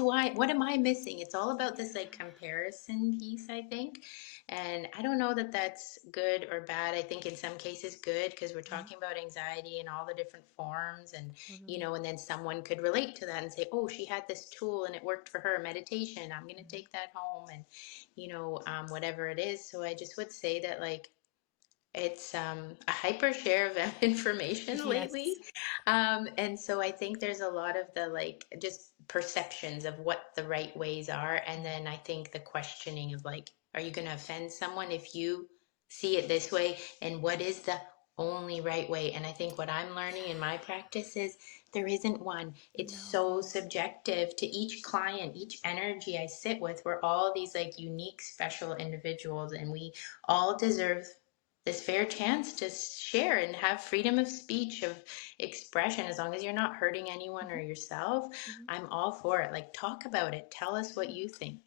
am I missing? It's all about this like comparison piece, I think. And I don't know that that's good or bad. I think in some cases good, because we're Mhm. talking about anxiety and all the different forms, and Totally. and then someone could relate to that and say, "Oh, she had this tool and it worked for her, meditation. I'm going to Mhm. take that home," and whatever it is. So I just would say that like it's a hyper share of information lately. Yes. And so I think there's a lot of the like just perceptions of what the right ways are. And Mhm. then I think the questioning of like, are you going to offend someone if you see it this way? And what is the only right way? And I think what I'm learning in my practice is there isn't one. It's so No. subjective to each client, each energy I sit with. We're all these like unique, special individuals, and we all deserve this fair chance to share and have freedom of speech, of expression, as long as you're not hurting anyone or Mhm. yourself. Mhm. I'm all for it. Like, talk about it. Tell us what Yeah. you think.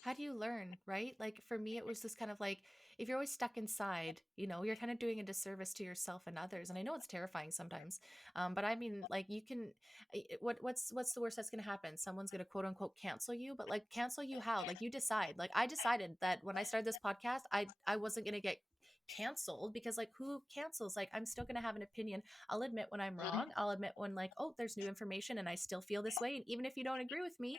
How do you learn, right? Like for me, it was just kind of like if you're always stuck inside, you're kind of doing a disservice to yourself and others. And I know it's terrifying sometimes, but I mean, like you can. What's the worst that's going to happen? Someone's going to quote unquote cancel you, but like cancel you how? Like you decide. Like I decided that when I started this podcast, I wasn't going to get canceled because like who cancels? Like I'm still going to have an opinion. I'll admit when I'm wrong. I'll admit when like, oh, there's new information and I still feel this way, and even if you don't agree with me,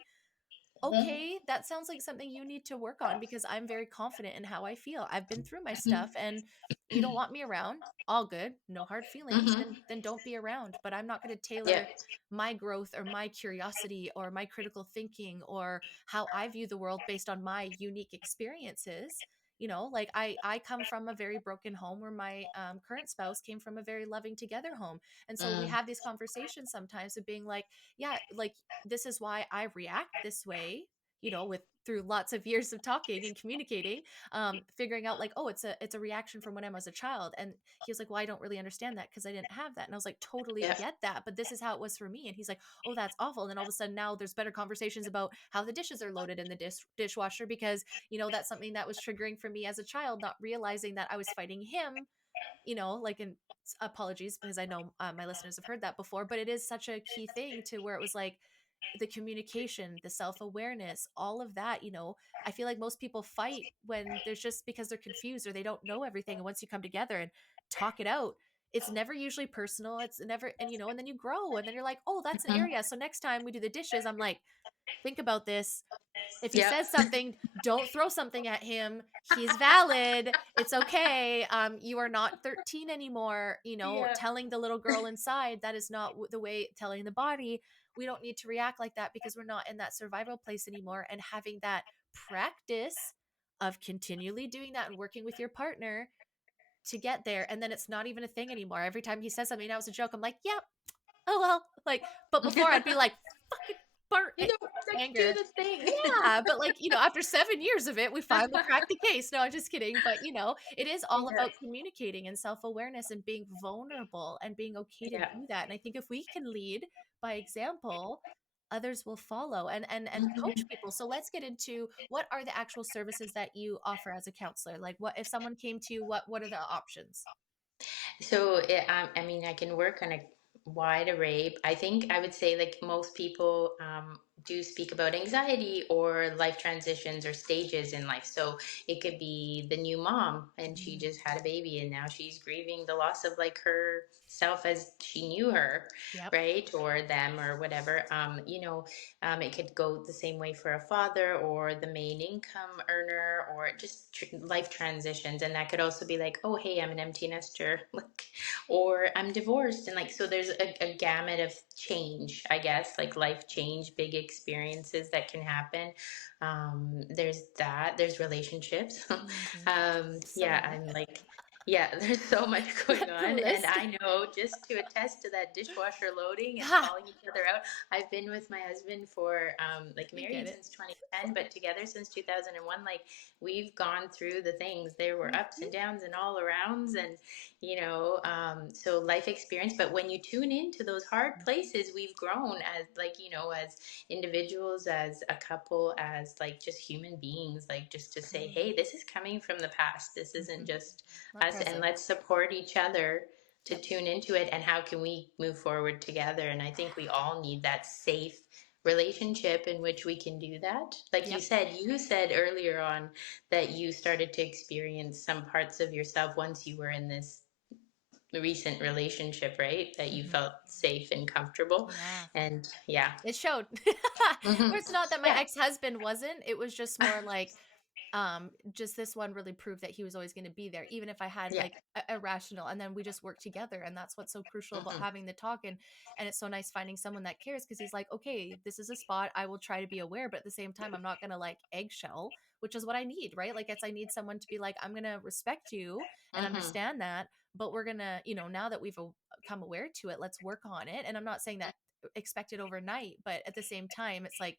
okay, that sounds like something you need to work on because I'm very confident in how I feel. I've been through my stuff, and you don't want me around. All good, no hard feelings, Hmm. then don't be around. But I'm not going to Yeah. tailor my growth or my curiosity or my critical thinking or how I view the world based on my unique experiences. Like I come from a very broken home where my current spouse came from a very loving together home. And so we Mm, have these conversations sometimes of being like, yeah, like this is why I react this way, with through lots of years of talking and communicating, figuring out like, oh, it's a reaction from when I was a child. And he was like, well, I don't really understand that because I didn't have that. And I was like, totally yeah. get that, but this is how it was for me. And he's like, oh, that's awful. And then all of a sudden now there's better conversations about how the dishes are loaded in the dishwasher because that's something that was triggering for me as a child, not realizing that I was fighting him, like in apologies because I know my listeners have heard that before, but it is such a key thing to where it was like the communication, the self-awareness, all of that. I feel like most people fight when there's just because they're confused or they don't know everything. And once you come together and talk it out, it's never usually personal. It's never, and then you grow and then you're like, oh, that's an Hmm. area. So next time we do the dishes, I'm like, think about this. If he Yeah. says something, don't throw something at him. He's valid. It's okay. You are not 13 anymore. Yeah. Telling the little girl inside that is not the way. Telling the body, we don't need to react like that because we're not in that survival place anymore. And having that practice of continually doing that and working with your partner to get there, and then it's not even a thing anymore. Every time he says something that was a joke, I'm like, yep, oh well, like, but before I'd be like, fucking Bart, You don't like do anger. the thing. Yeah, but like, after 7 years of it, we finally cracked the case. No, I'm just kidding. But it is all Yeah. about communicating and self-awareness and being vulnerable and being okay to Yeah. do that. And I think if we can lead by example, others will follow and coach Mhm. people. So let's get into what are the actual services that you offer as a counselor? Like what if someone came to you, what are the options? I mean, I can work on a wide array. I think I would say like most people do speak about anxiety or life transitions or stages in life. So it could be the new mom and she Mm, just had a baby and now she's grieving the loss of like herself as she knew her, yep. right? Or them or whatever. It could go the same way for a father or the main income earner or just life transitions. And that could also be like, oh, hey, I'm an empty nester, like, or I'm divorced. And like, so there's a gamut of change, I guess, like life change, big experiences that can happen. There's that, there's relationships. Mhm. So Yeah, many. I'm like, yeah, there's so much going The on. And list. I know just to attest to that dishwasher loading and Ha! calling each other out, I've been with my husband for like I get married it. since 2010, but together since 2001. Like we've gone through the things. There were ups Mhm. and downs and all arounds, and so life experience. But when you tune into those hard Mhm. places, we've grown as like as individuals, as a couple, as like just human beings. Like just to say, Mhm. hey, this is coming from the past. This isn't Mhm. just Not us, and present. let's support each other to Yep. tune into it and how can we move forward together. And I think we all need that safe relationship in which we can do that. Like Yep. you said earlier on that you started to experience some parts of yourself once you were in this recent relationship, right? That you Mhm. felt safe and comfortable. Yeah. And yeah. It showed. Hmm. Where it's not that my Yeah. ex-husband wasn't, it was just more like just this one really proved that he was always going to be there even if I had Yeah. like irrational, and then we just work together, and that's what's so crucial about Hmm. having the talk. And it's so nice finding someone that cares because he's like, okay, this is a spot, I will try to be aware, but at the same time I'm not going to like eggshell, which is what I need, right? Like it's I need someone to be like, I'm going to respect you and Hmm. understand that, but we're going to, now that we've come aware to it, let's work on it. And I'm not saying that expect it overnight, but at the same time it's like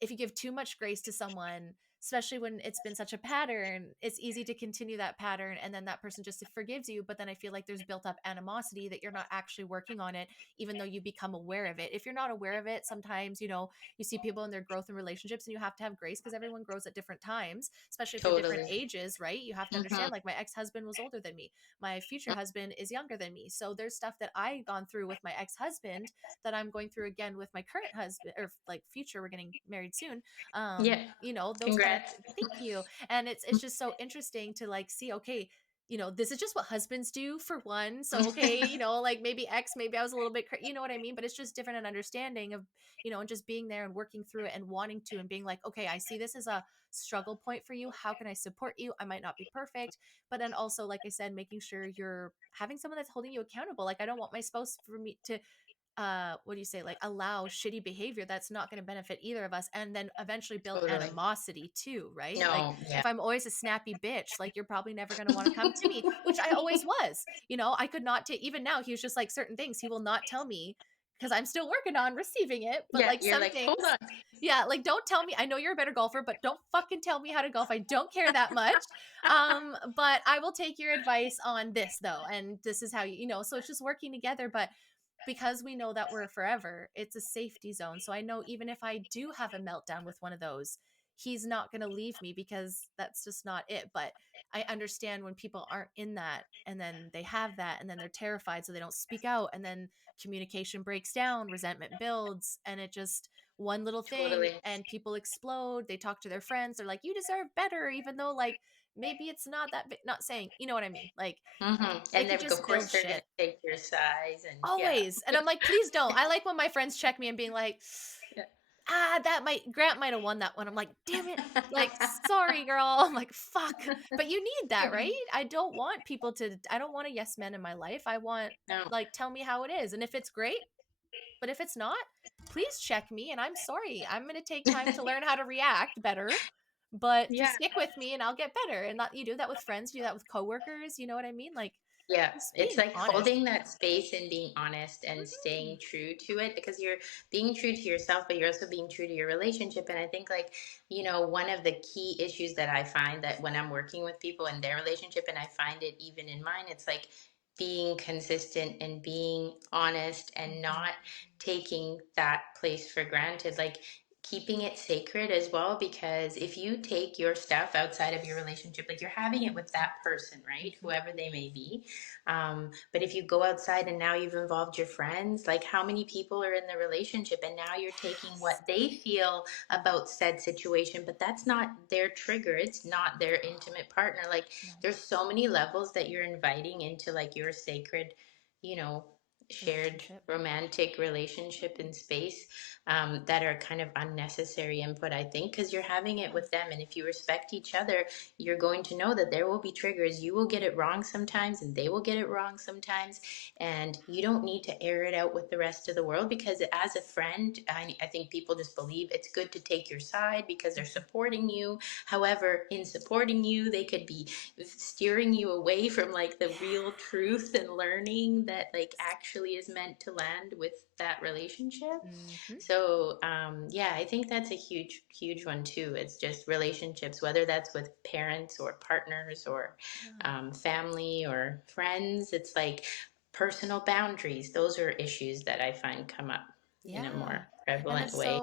if you give too much grace to someone, especially when it's been such a pattern, it's easy to continue that pattern. And then that person just forgives you. But then I feel like there's built up animosity that you're not actually working on it, even though you become aware of it. If you're not aware of it, sometimes, you see people in their growth and relationships, and you have to have grace because everyone grows at different times, especially if they're different Totally. ages, right? You have to Hmm. understand, like, my ex husband was older than me. My future husband is younger than me. So there's stuff that I gone through with my ex husband that I'm going through again with my current husband, or like future, we're getting married soon. Yeah. Those kind of Congrats. thank you. And it's just so interesting to like see, okay, this is just what husbands do for one. So, okay, like maybe X, maybe I was a little bit, you know what I mean? But it's just different an understanding of, and just being there and working through it and wanting to and being like, okay, I see this as a struggle point for you. How can I support you? I might not be perfect. But then also, like I said, making sure you're having someone that's holding you accountable. Like, I don't want my spouse for me to what do you say, like allow shitty behavior that's not going to benefit either of us, and then eventually build Totally. animosity too, right? Like, No, yeah. if I'm always a snappy bitch, like, you're probably never going to want to come to me, which I always was. I could not take, even now, he was just like, certain things he will not tell me because I'm still working on receiving it, but Yeah, like you're some like, hold things, on. yeah, like, don't tell me. I know you're a better golfer, but don't fucking tell me how to golf. I don't care that much. But I will take your advice on this though, and this is how so it's just working together. But because we know that we're forever, it's a safety zone. So I know even if I do have a meltdown with one of those, he's not going to leave me, because that's just not it. But I understand when people aren't in that, and then they have that, and then they're terrified, so they don't speak out, and then communication breaks down, resentment builds, and it just one little thing Totally. and people explode. They talk to their friends, they're like, you deserve better, even though, like, maybe it's not that not saying, you know what I mean? Like, And it could then, of just build course, they're going to shit. take your size, and yeah. Always. And I'm like, please don't. I like when my friends check me and being like, Yeah. Grant might have won that one. I'm like, damn it. Like, sorry, girl. I'm like, fuck. But you need that, right? I don't want a yes man in my life. I want, No. like, tell me how it is. And if it's great, but if it's not, please check me. And I'm sorry. I'm going to take time to learn how to react better. But Yeah. just stick with me and I'll get better. And not, you do that with friends, you do that with coworkers. You know what I mean? Like, Yeah, just it's being like honest. holding that space and being honest and Mhm. staying true to it, because you're being true to yourself, but you're also being true to your relationship. And I think, like, one of the key issues that I find that when I'm working with people in their relationship, and I find it even in mine, it's like being consistent and being honest and Mhm. not taking that place for granted. Like, keeping it sacred as well, because if you take your stuff outside of your relationship, like, you're having it with that person, right, Mhm. whoever they may be, but if you go outside and now you've involved your friends, like, how many people are in the relationship and now you're taking what Yes. they feel about said situation, but that's not their trigger. It's not their intimate partner. Like, No. there's so many levels that you're inviting into, like, your sacred, you know, shared Relationship. romantic relationship in space, that are kind of unnecessary input, I think, because you're having it Yeah. with them. And if you respect each other, you're going to know that there will be triggers. You will get it wrong sometimes, and they will get it wrong sometimes. And you don't need to air it out with the rest of the world, because as a friend, I think people just believe it's good to take your side because they're Mhm. supporting you. However, in supporting you, they could be steering you away from, like, the real truth and learning that, like, Yes. actually is meant to land with that relationship. Mhm. So, yeah, I think that's a huge, huge one too. It's just relationships, whether that's with parents or partners or Yeah. family or friends. It's like personal boundaries. Those are issues that I find come up in a Yeah. more prevalent way.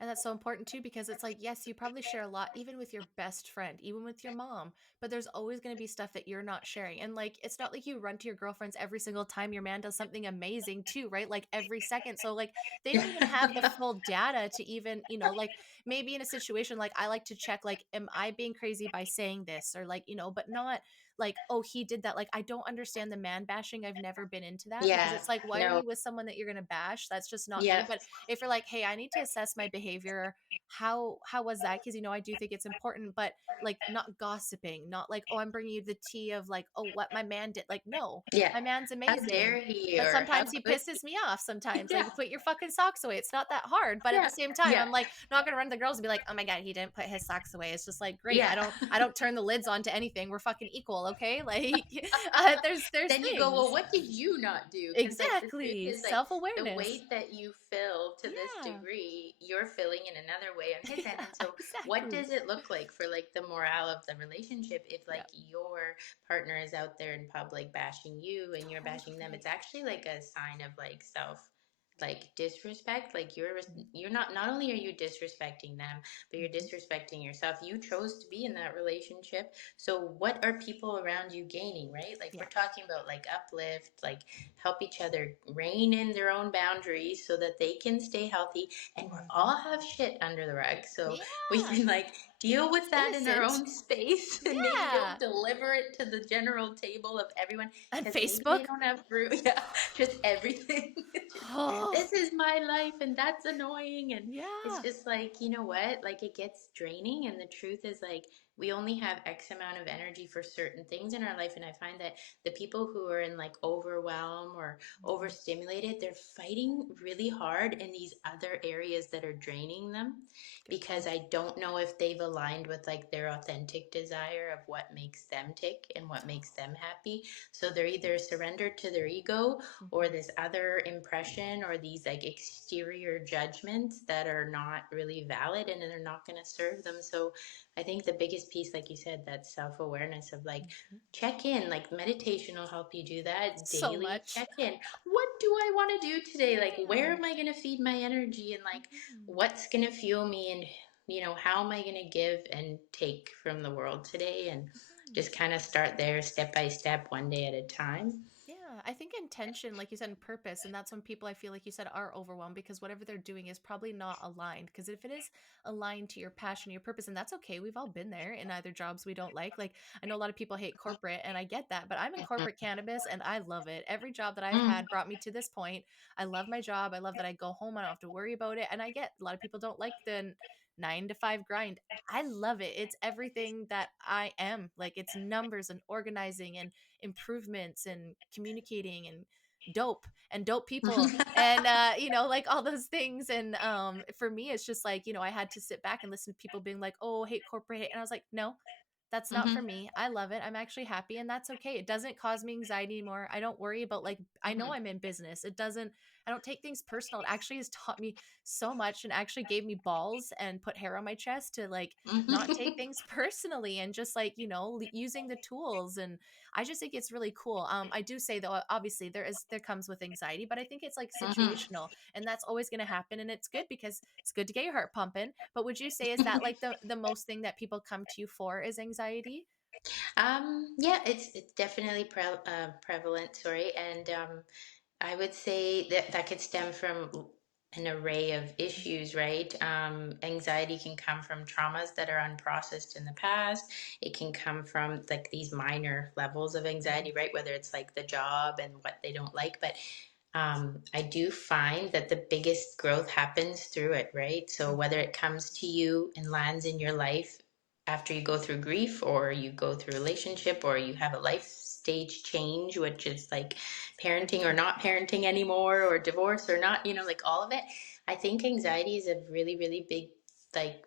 And that's so important too, because it's like, yes, you probably share a lot even with your best friend, even with your mom, but there's always going to be stuff that you're not sharing. And like, it's not like you run to your girlfriends every single time your man does something amazing too, right? Like every second. So like, they don't even have the full data to even, like, maybe in a situation, like, I like to check, like, am I being crazy by saying this, or like, but not like, oh, he did that. Like, I don't understand the man bashing. I've never been into that, because Yeah, it's like, why are no, you with someone that you're going to bash? That's just not me. yeah, But if you're like, hey, I need to assess my behavior, how was that? Because I do think it's important, but like, not gossiping, not like, oh, I'm bringing you the tea of like, oh, what my man did. Like, no, yeah. my man's How dare amazing. he, But or how sometimes he could pisses he? me off. Sometimes, like, Yeah, put your fucking socks away. It's not that hard. But at the yeah, same time, yeah, I'm like not gonna run to the girls and be like, oh my god, he didn't put his socks away. It's just like, great. yeah. I don't turn the lids on to anything. We're fucking equal, okay? Like, there's Then you go, well, things. what did you not do? Because, like, the truth Exactly. is, like, Self the awareness. weight that you fill to this Yeah. degree, you're filling in another way on his end. Yeah. And so, what Exactly. does it look like for, like, the morale of the relationship if, Yeah. like, your partner is out there in public bashing you and you're bashing them? Totally. It's actually like a sign of, like, self, like, disrespect. Like, Mhm. you're not only are you disrespecting them, but you're Mhm. disrespecting yourself. You chose to be in that relationship, so what are people around you gaining, right? Like, we're Yeah. talking about, like, uplift, like, help each other rein in their own boundaries so that they can stay healthy, and we're Mhm. all have shit under the rug. So we Yeah. can, like, deal with that in our innocent. own space and maybe don't Yeah. deliver it to the general table of everyone On because maybe they Facebook? don't have room. Yeah, just everything. Just, Oh, this is my life and that's annoying. And it's yeah. just like, you know what? Like it gets draining. And the truth is, like, we only have X amount of energy for certain things in our life. And I find that the people who are in like overwhelm or Mhm. overstimulated, they're fighting really hard in these other areas that are draining them Good because point. I don't know if they've aligned with like their authentic desire of what makes them tick and what makes them happy. So they're either surrendered to their ego or Mhm. this other impression or these like exterior judgments that are not really valid and they're not going to serve them. So I think the biggest piece, like you said, that self awareness of like, Mhm. check in, like meditation will help you do that So daily. much. Check in. What do I want to do today? Like, where Yeah. am I going to feed my energy? And like, Mhm. what's going to fuel me? And, how am I going to give and take from the world today? And Mhm. just kind of start there step by step, one day at a time. Yeah, I think intention, like you said, and purpose, and that's when people I feel like you said are overwhelmed because whatever they're doing is probably not aligned. Because if it is aligned to your passion, your purpose, and that's okay, we've all been there in either jobs we don't like. Like I know a lot of people hate corporate, and I get that, but I'm in corporate cannabis and I love it. Every job that I've Mm, had brought me to this point. I love my job. I love that I go home, I don't have to worry about it, and I get a lot of people don't like the 9 to 5 grind. I love it. It's everything that I am. Like it's numbers and organizing and improvements and communicating and dope people and like all those things. And for me it's just like, I had to sit back and listen to people being like, oh, hate corporate hate. And I was like, no, that's not for mhm, me. I love it. I'm actually happy and that's okay. It doesn't cause me anxiety anymore. I don't worry about, like, I know mhm, I'm in business. It doesn't, I don't take things personal. It actually has taught me so much and actually gave me balls and put hair on my chest to like not take mhm, things personally and just like, using the tools. And I just think it's really cool. I do say though, obviously there comes with anxiety, but I think it's like mhm. situational and that's always going to happen. And it's good because it's good to get your heart pumping. But would you say is that like the most thing that people come to you for is anxiety? Yeah, it's definitely prevalent. Sorry, and I would say that that could stem from an array of issues, right? Anxiety can come from traumas that are unprocessed in the past. It can come from like these minor levels of Mhm. anxiety, right? Whether it's like the job and what they don't like, but I do find that the biggest growth happens through it, right? So whether Mhm. it comes to you and lands in your life after you go through grief or you go through a relationship or you have a life stage change, which is like parenting or not parenting anymore or divorce or not, like all of it. I think anxiety is a really, really big like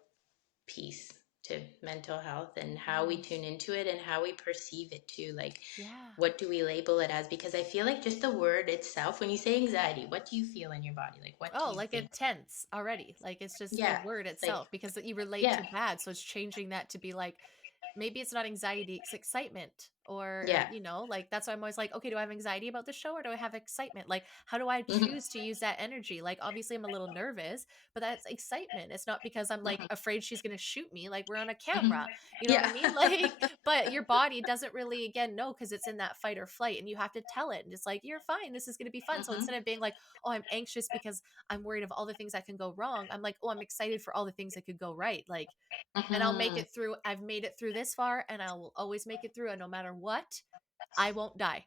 piece to mental health and how we Mhm. tune into it and how we perceive it too. Like, Yeah. what do we label it as? Because I feel like just the word itself, when you say anxiety, what do you feel in your body? Like, what do Oh, you like think? intense already. Like it's just the Yeah, word like, itself because you relate to yeah, bad. So it's changing that to be like, maybe it's not anxiety, it's excitement. Or, yeah. like that's why I'm always like, okay, do I have anxiety about the show or do I have excitement? Like, how do I Hmm, choose to use that energy? Like, obviously, I'm a little nervous, but that's excitement. It's not because I'm like hmm, afraid she's going to shoot me. Like, we're on a hmm. camera. You know what I Yeah. mean? Like, but your body doesn't really, again, know because it's in that fight or flight and you have to tell it. And it's like, you're fine. This is going to be fun. So instead Hmm, of being like, oh, I'm anxious because I'm worried of all the things that can go wrong. I'm like, oh, I'm excited for all the things that could go right. Like, and I'll make hmm. it through. I've made it through this far and I will always make it through. And no matter what, I won't die.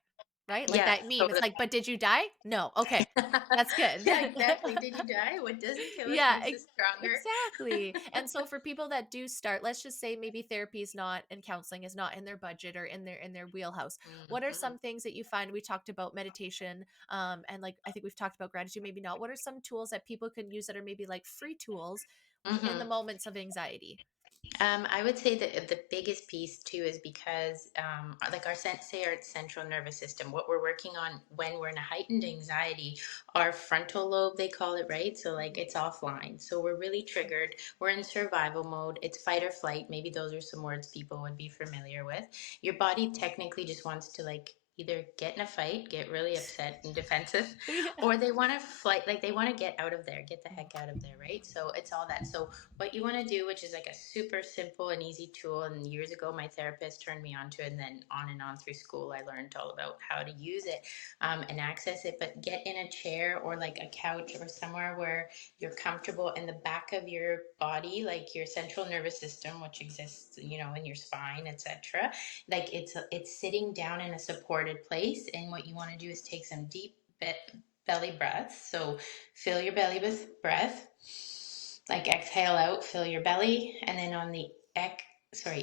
Right? Like Yeah, that meme. It's totally. like, but did you die? No. Okay. That's good. Yeah, exactly. Did you die? What doesn't kill us Yeah, makes us stronger. exactly. And so for people that do start, let's just say maybe therapy is not and counseling is not in their budget or in their wheelhouse. What are Hmm, some things that you find? We talked about meditation, and like I think we've talked about gratitude, maybe not. What are some tools that people can use that are maybe like free tools in the hmm. moments of anxiety? I would say that the biggest piece too is because, like say our central nervous system, what we're working on when we're in a heightened anxiety, our frontal lobe, they call it, right? So like Mhm. it's offline. So we're really triggered. We're in survival mode. It's fight or flight. Maybe those are some words people would be familiar with. Your body technically just wants to like either get in a fight, get really upset and defensive, Yeah. or they want to flight, like they want to get out of there, get the heck out of there, right? So it's all that. So what you want to do, which is like a super simple and easy tool, and years ago my therapist turned me on to it, and then on and on through school I learned all about how to use it and access it. But get in a chair or like a couch or somewhere where you're comfortable, in the back of your body, like your central nervous system, which exists, in your spine, etc. Like it's sitting down in a supported place, and what you want to do is take some deep belly breaths. So fill your belly with breath, like exhale out, fill your belly, and then on the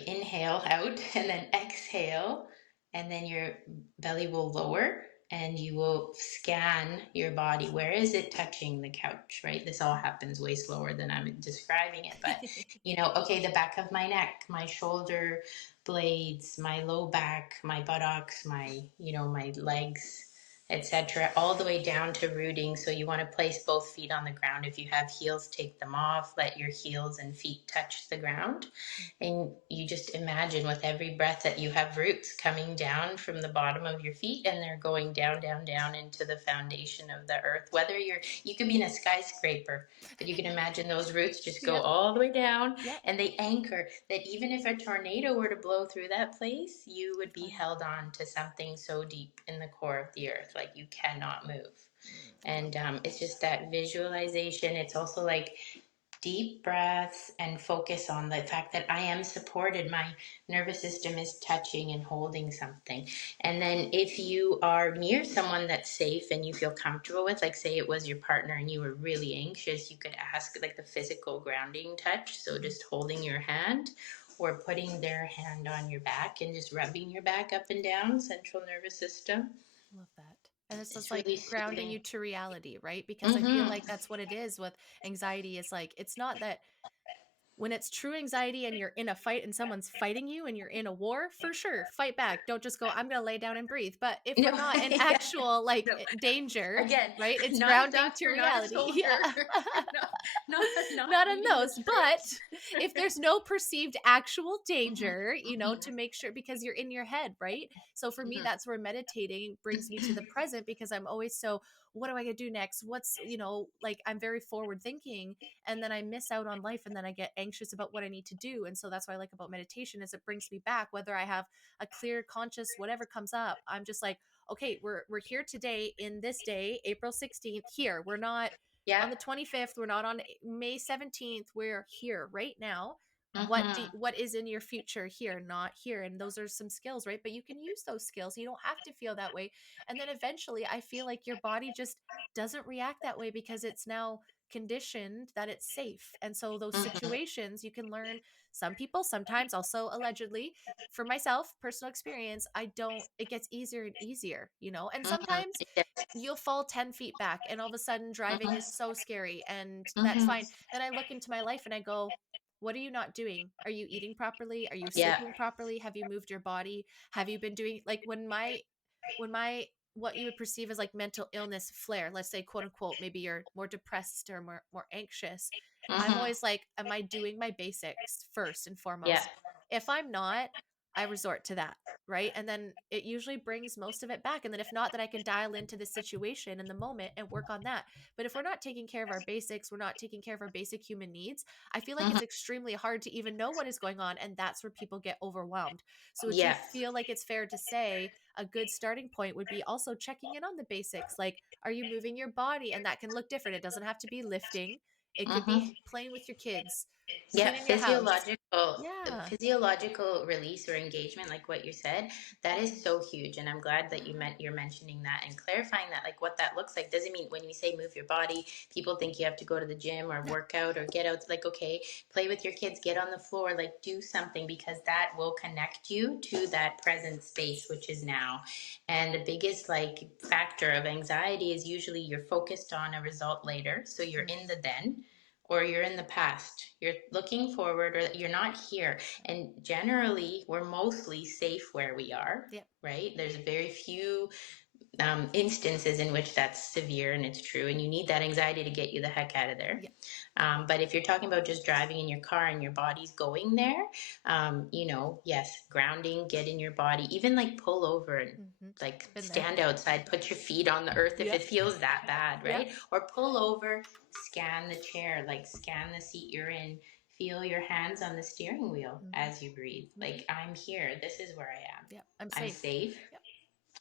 inhale out, and then exhale, and then your belly will lower, and you will scan your body. Where is it touching the couch, right? This all happens way slower than I'm describing it, but okay, the back of my neck, my shoulder blades, my low back, my buttocks, my legs, etc., all the way down to rooting. So you want to place both feet on the ground. If you have heels, take them off. Let your heels and feet touch the ground. And you just imagine with every breath that you have roots coming down from the bottom of your feet, and they're going down, down, down into the foundation of the earth. Whether you could be in a skyscraper, but you can imagine those roots just go Yep. all the way down, Yep. and they anchor that even if a tornado were to blow through that place, you would be Fine. held on to something so deep in the core of the earth, like you cannot move. I love And that. it's just that visualization. It's also like deep breaths and focus on the fact that I am supported. My nervous system is touching and holding something. And then if you are near someone that's safe and you feel comfortable with, like say it was your partner and you were really anxious, you could ask like the physical grounding touch. So Mm, just holding your hand or putting their hand on your back and just rubbing your back up and down, central nervous system. love that. And it's just It's like really grounding soothing. you to reality, right? Because I feel Mm-hmm. like that's what it is with anxiety. Is like, it's not that when it's true anxiety and you're in a fight and someone's fighting you and you're in a war, for sure, fight back. Don't just go, I'm going to lay down and breathe. But if we're No, not in yeah, actual like no. danger, Again, right? It's not a grounding to doctor, not a reality. Yeah. soldier, not, not Not in reading the those, but script. if there's no perceived actual Hmm. danger, to Hmm. make sure, because you're in your head, right? So for me, Hmm. that's where meditating brings me to the present, because I'm always so, what am I going to do next? What's, like I'm very forward thinking, and then I miss out on life, and then I get anxious about what I need to do. And so that's what I like about meditation, is it brings me back, whether I have a clear conscious, whatever comes up. I'm just like, okay, we're here today, in this day, April 16th, here. We're not Yeah. on the 25th, we're not on May 17th, we're here right now. Hmm. What is in your future here, not here? And those are some skills, right? But you can use those skills, you don't have to feel that way. And then eventually I feel like your body just doesn't react that way, because it's now conditioned that it's safe. And so those Hmm. situations you can learn. Some people sometimes, also allegedly, for myself, personal experience, I don't, it gets easier and easier, and Hmm. sometimes Yes. you'll fall 10 feet back, and all of a sudden driving is Hmm. so scary, and that's Hmm. fine. Then I look into my life and I go, what are you not doing? Are you eating properly? Are you Yeah. sleeping properly? Have you moved your body? Have you been doing, like, when my what you would perceive as like mental illness flare, let's say, quote unquote, maybe you're more depressed or more anxious, I'm Hmm. always like, am I doing my basics first and Yeah. foremost? If I'm not, I resort to that, right? And then it usually brings most of it back. And then if not, then I can dial into the situation in the moment and work on that. But if we're not taking care of our basics, we're not taking care of our basic human needs, I feel like Hmm. it's extremely hard to even know what is going on. And that's where people get overwhelmed. So would you Yeah. feel like it's fair to say a good starting point would be also checking in on the basics? Like, are you moving your body? And that can look different. It doesn't have to be lifting. It could Hmm. be playing with your kids, Yeah, cleaning your house. physiological Yeah. physiological release or engagement, like what you said, that is so huge. And I'm glad that you're mentioning that and clarifying that, like what that looks like. Doesn't mean when we say move your body, people think you have to go to the gym or work out or get out. Like, okay, play with your kids, get on the floor, like do something, because that will connect you to that present space, which is now. And the biggest like factor of anxiety is usually you're focused on a result later. So you're Mm, in the then, or you're in the past. You're looking forward, or you're not here. And generally, we're mostly safe where we are, yeah. right? There's very few instances in which that's severe and it's true, and you need that anxiety to get you the heck out of there. Yeah. But if you're talking about just driving in your car and your body's going there, yes, grounding, get in your body, even like pull over and Mm-hmm. like Been there. stand outside, put your feet on the earth if Yep. it feels that bad, Yep. right? Or pull over, scan the chair, like scan the seat you're in, feel your hands on the steering wheel Mm-hmm. as you breathe. Mm-hmm. Like, I'm here, this is where I am. Yep. I'm I'm safe. safe. Yep.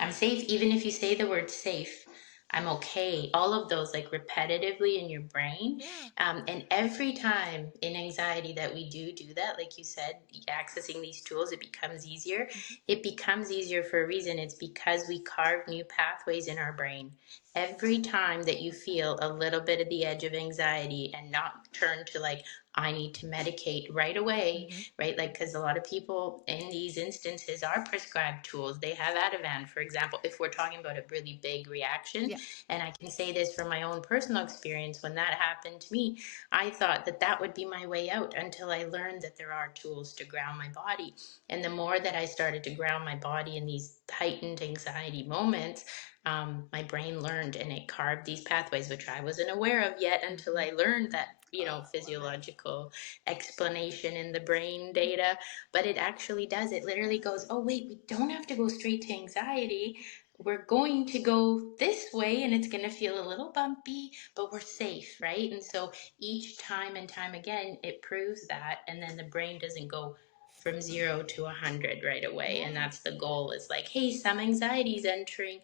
I'm safe. Even if you say the word safe, I'm okay. All of those, like repetitively in your brain. Yeah. And every time in anxiety that we do that, like you said, accessing these tools, it becomes easier. Mm-hmm. It becomes easier for a reason. It's because we carve new pathways in our brain. Every time that you feel a little bit of the edge of anxiety and not turn to like, I need to medicate right away, Mm-hmm. right? Like, because a lot of people in these instances are prescribed tools. They have Ativan, for example, if we're talking about a really big reaction. Yeah. And I can say this from my own personal experience. When that happened to me, I thought that that would be my way out until I learned that there are tools to ground my body. And the more that I started to ground my body in these heightened anxiety moments, my brain learned and it carved these pathways, which I wasn't aware of yet until Mm-hmm. I learned that, Oh, I love it. physiological explanation in the brain data. But it actually does. It literally goes, oh, wait, we don't have to go straight to anxiety. We're going to go this way and it's going to feel a little bumpy, but we're safe, right? And so each time and time again, it proves that. And then the brain doesn't go from 0 to 100 right away. And Yeah. that's the goal, is like, hey, some anxiety is entering.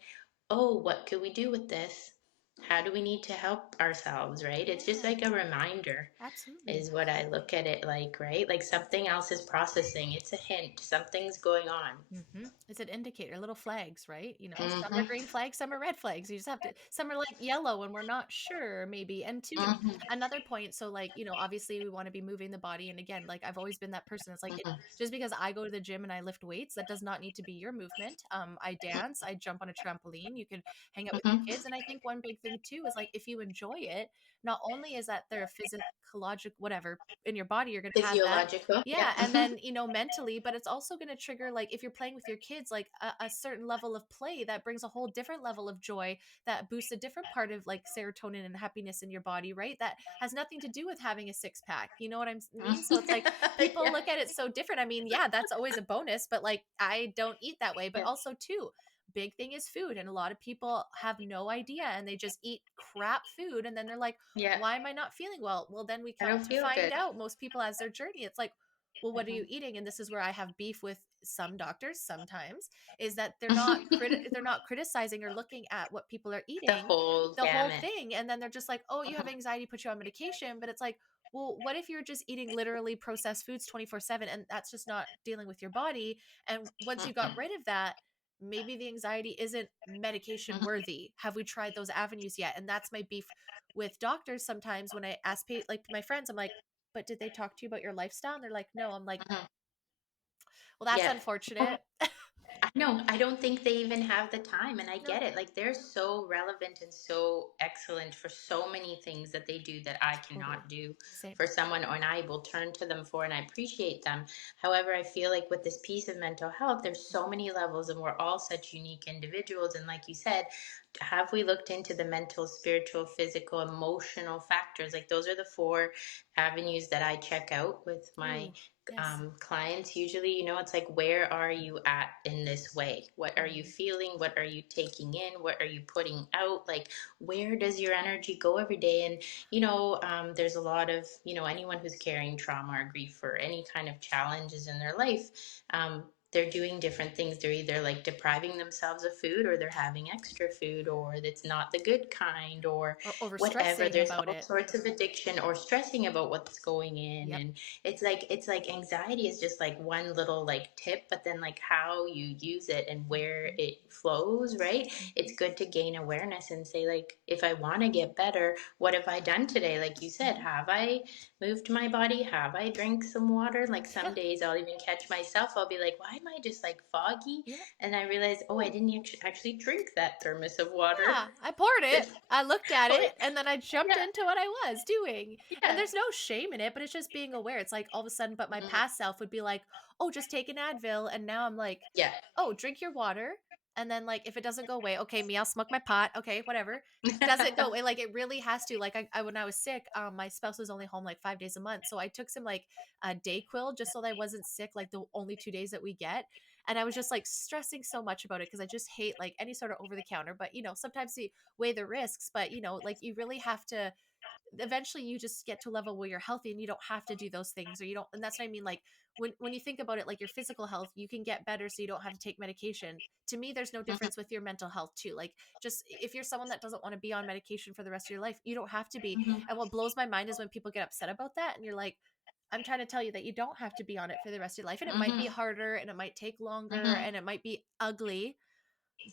Oh, what could we do with this? How do we need to help ourselves, right? It's just Yeah. like a reminder, Absolutely. is what I look at it like, right? Like something else is processing. It's a hint. Something's going on. Mm-hmm. It's an indicator, little flags, right? Some are Mm-hmm. green flags, some are red flags. You just have to, some are like yellow and we're not sure, maybe. And two, Mm-hmm. another point. So, like, obviously we want to be moving the body. And again, like, I've always been that person. It's like, Mm-hmm. just because I go to the gym and I lift weights, that does not need to be your movement. I dance, I jump on a trampoline, you could hang out with Mm-hmm. your kids. And I think one big thing too is like, if you enjoy it, not only is that there a physiological, whatever in your body, you're going to have that. Physiological. Yeah, Yeah. and then, mentally, but it's also going to trigger, like, if you're playing with your kids, like a certain level of play that brings a whole different level of joy, that boosts a different part of like serotonin and happiness in your body, right? That has nothing to do with having a six pack. You know what mean? So it's like people Yeah. look at it so different. I mean, yeah, that's always a bonus, but like I don't eat that way. But Yeah. also too, big thing is food, and a lot of people have no idea and they just eat crap food, and then they're like, Yeah. why am I not feeling well? Well, then we I come don't to feel find good. out, most people as their journey, it's like, well, what are you Mm-hmm. eating? And this is where I have beef with some doctors sometimes, is that they're not criticizing or looking at what people are The eating, whole the whole gamut. thing, and then they're just like, oh, you have Mm-hmm. anxiety, put you on medication. But it's like, well, what if you're just eating literally processed foods 24/7, and that's just not dealing with your body? And once you got Mm-hmm. rid of that, maybe the anxiety isn't medication Mm-hmm. worthy. Have we tried those avenues yet? And that's my beef with doctors sometimes. When I ask like my friends, I'm like, but did they talk to you about your lifestyle? And they're like, no. I'm like, Mm-hmm. well, that's Yeah. unfortunate. I know. I don't think they even have the time. And I No, get it. Like they're so relevant and so excellent for so many things that they do that I totally. cannot do Same. for someone, or and I will turn to them for, and I appreciate them. However, I feel like with this piece of mental health, there's so many levels and we're all such unique individuals. And like you said, have we looked into the mental, spiritual, physical, emotional factors? Like those are the four avenues that I check out with my Ooh, yes. clients. Usually, it's like, where are you at in this way? What are you Mm, feeling? What are you taking in? What are you putting out? Like, where does your energy go every day? And there's a lot of, anyone who's carrying trauma or grief or any kind of challenges in their life, they're doing different things. They're either like depriving themselves of food, or they're having extra food, or it's not the good kind, or or over whatever. stressing There's about all it. sorts of addiction or stressing about what's going in. Yep. And it's like anxiety is just like one little like tip, but then like how you use it and where Mhm, it flows, right? It's mhm, good to gain awareness and say, like, if I want to get better, what have I done today? Like you said, mhm. have I moved my body? Have I drank some water? Like some Yeah, days I'll even catch myself. I'll be like, why am I just like foggy? yeah, And I realize, oh, I didn't actually drink that thermos of water. yeah. I poured it. I looked at it, Like, and then I jumped yeah, into what I was doing. And yeah. there's no shame in it, but it's just being aware. It's like all of a sudden, but my Mhm. past self would be like, oh, just take an Advil. And now I'm like, Yeah. oh, drink your water. And then, like, if it doesn't go away, okay, me, I'll smoke my pot. Okay, whatever. Doesn't go away. Like, it really has to. Like, I when I was sick, my spouse was only home like 5 days a month. So I took some like a Dayquil just so that I wasn't sick like the only 2 days that we get. And I was just like stressing so much about it because I just hate like any sort of over the counter. But sometimes you weigh the risks, but like you really have to eventually you just get to a level where you're healthy and you don't have to do those things, or you don't. And that's what I mean, like when you think about it, like your physical health, you can get better so you don't have to take medication. To me, there's no Mhm, difference with your mental health too. Like, just if you're someone that doesn't want to be on medication for the rest of your life, you don't have to be. mhm, And what blows my mind is when people get upset about that, and you're like, I'm trying to tell you that you don't have to be on it for the rest of your life, and it might be mhm, harder and it might take longer mhm, and it might be ugly,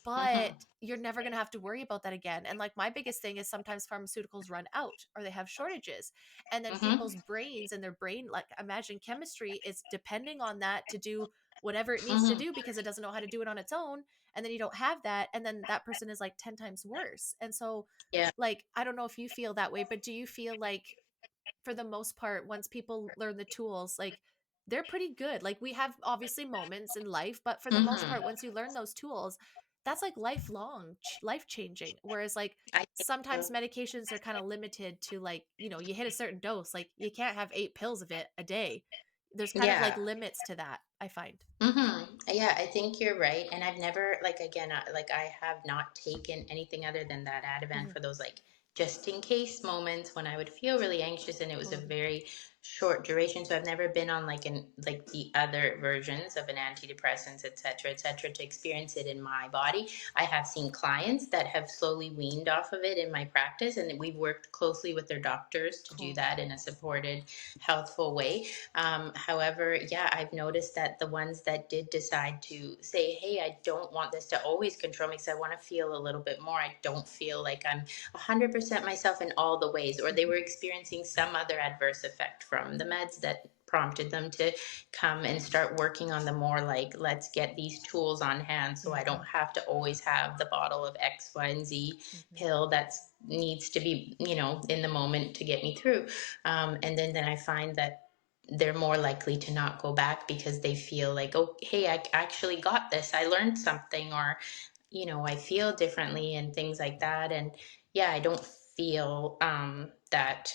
but mhm, you're never going to have to worry about that again. And like my biggest thing is sometimes pharmaceuticals run out or they have shortages. And then mhm, people's brains and their brain, like imagine chemistry is depending on that to do whatever it needs to mhm. do because it doesn't know how to do it on its own. And then you don't have that. And then that person is like 10 times worse. And so, Yeah. like, I don't know if you feel that way, but do you feel like for the most part, once people learn the tools, like they're pretty good. Like we have obviously moments in life, but for the most Mhm. part, once you learn those tools, that's like lifelong, life changing. Whereas like I think sometimes so. medications are kind of limited to like, you hit a certain dose, like you can't have 8 pills of it a day. There's kind of like Yeah. limits to that, I find. Yeah, I think you're right. And I've never, like, again, like, I have not taken anything other than that Ativan Mhm. for those, like, just in case moments when I would feel really anxious, and it was a Totally. very short duration. So I've never been on like the other versions of an antidepressants, et cetera, to experience it in my body. I have seen clients that have slowly weaned off of it in my practice, and we've worked closely with their doctors to do Cool. that in a supported, healthful way. However, yeah, I've noticed that the ones that did decide to say, hey, I don't want this to always control me because I want to feel a little bit more. I don't feel like I'm 100% myself in all the ways, or they Hmm. were experiencing some other adverse effect from the meds that prompted them to come and start working on the more like, let's get these tools on hand so I don't Hmm. have to always have the bottle of X, Y, and Z Hmm. pill that needs to be, in the moment to get me through. And then I find that they're more likely to not go back because they feel like, oh, hey, I actually got this. I learned something, or, I feel differently and things like that. And yeah, I don't feel that.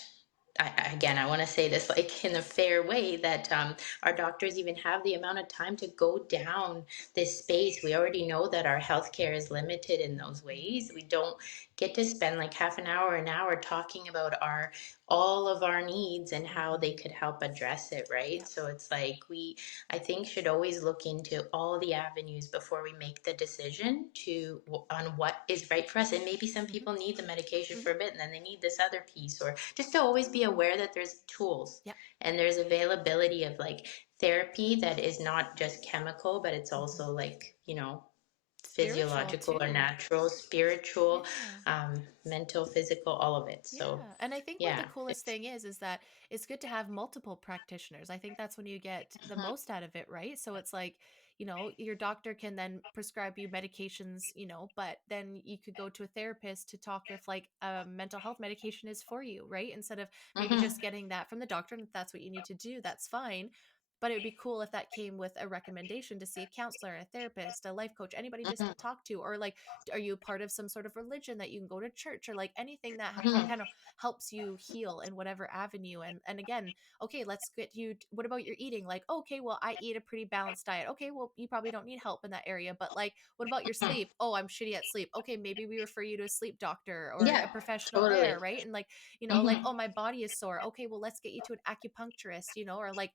Again, I want to say this like in a fair way that our doctors even have the amount of time to go down this space. We already know that our healthcare is limited in those Hmm. ways. We don't get to spend like half an hour talking about our all of our needs and how they Hmm. could help address it, right? Yep. So it's like I think, should always look into all the avenues before we make the decision to on what is right for us. And maybe some Hmm. people need the medication Hmm. for a bit and then they need this other piece, or just to always be aware that there's tools Yep. and there's availability of like therapy that is not just chemical, but it's Hmm. also like, Spiritual physiological or too. natural, spiritual, Yeah. mental, physical, all of it. So Yeah. And I think what the yeah, coolest thing is that it's good to have multiple practitioners. I think that's when you get the Mhm, most out of it, right? So it's like, your doctor can then prescribe you medications, but then you could go to a therapist to talk if like a mental health medication is for you, right? Instead of maybe mhm, just getting that from the doctor. And if that's what you need to do, that's fine. But it would be cool if that came with a recommendation to see a counselor, a therapist, a life coach, anybody just to mhm, talk to, or like, are you part of some sort of religion that you can go to church, or like anything that mhm, kind of helps you heal in whatever avenue. And again, okay, let's get you. What about your eating? Like, okay, well, I eat a pretty balanced diet. Okay, well, you probably don't need help in that area. But like, what about your mhm. sleep? Oh, I'm shitty at sleep. Okay, maybe we refer you to a sleep doctor or a Yeah, professional there, totally. right? And like, like, Mhm, oh, my body is sore. Okay, well, let's get you to an acupuncturist, or like,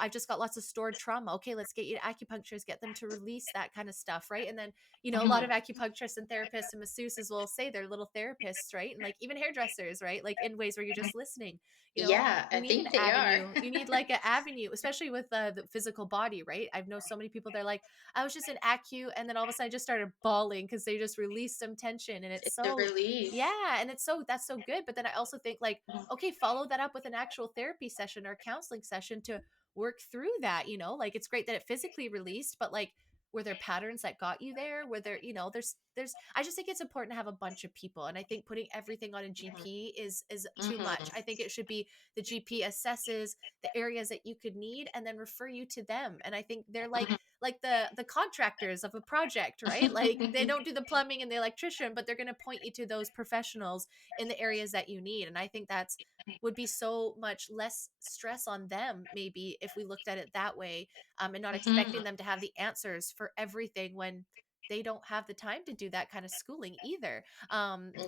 I've just got lots of stored trauma. Okay, let's get you to acupuncturists, get them to release that kind of stuff, right? And then, a lot of mhm. acupuncturists and therapists and masseuses will say they're little therapists, right? And like even hairdressers, right? Like in ways where you're just listening. Yeah, You I need an think they are. avenue. You need like an avenue, especially with the physical body, right? I've known so many people. They're like, I was just in acu, and then all of a sudden I just started bawling because they just released some tension, and it's It's a so, relief. yeah, and that's so good. But then I also think like, Mhm, okay, follow that up with an actual therapy session or counseling session to work through that. Like it's great that it physically released, but like were there patterns that got you there? Were there, there's I just think it's important to have a bunch of people. And I think putting everything on a mhm, GP is too much. mhm, I think it should be the GP assesses the areas that you could need and then refer you to them. And I think they're like mhm. like the contractors of a project, right? Like they don't do the plumbing and the electrician, but they're going to point you to those professionals in the areas that you need. And I think that's would be so much less stress on them maybe if we looked at it that way, and not expecting Mhm. them to have the answers for everything when they don't have the time to do that kind of schooling either.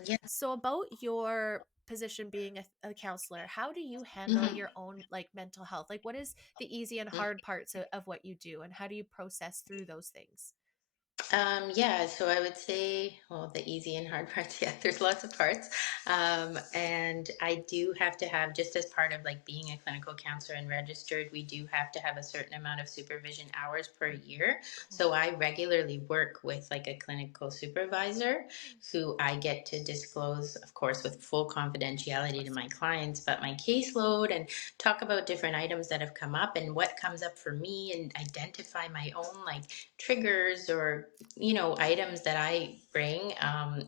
Yeah. So about your position being a counselor, how do you handle Mhm. your own like mental health? Like what is the easy and hard parts of what you do, and how do you process through those things? Yeah, so I would say, well, the easy and hard parts, yeah, there's lots of parts. And I do have to have, just as part of like being a clinical counselor and registered, we do have to have a certain amount of supervision hours per year. Cool. So I regularly work with like a clinical supervisor who I get to disclose, of course, with full Of confidentiality to course. my clients, but my caseload and talk about different items that have come up and what comes up for me and identify my own like triggers or items that I bring.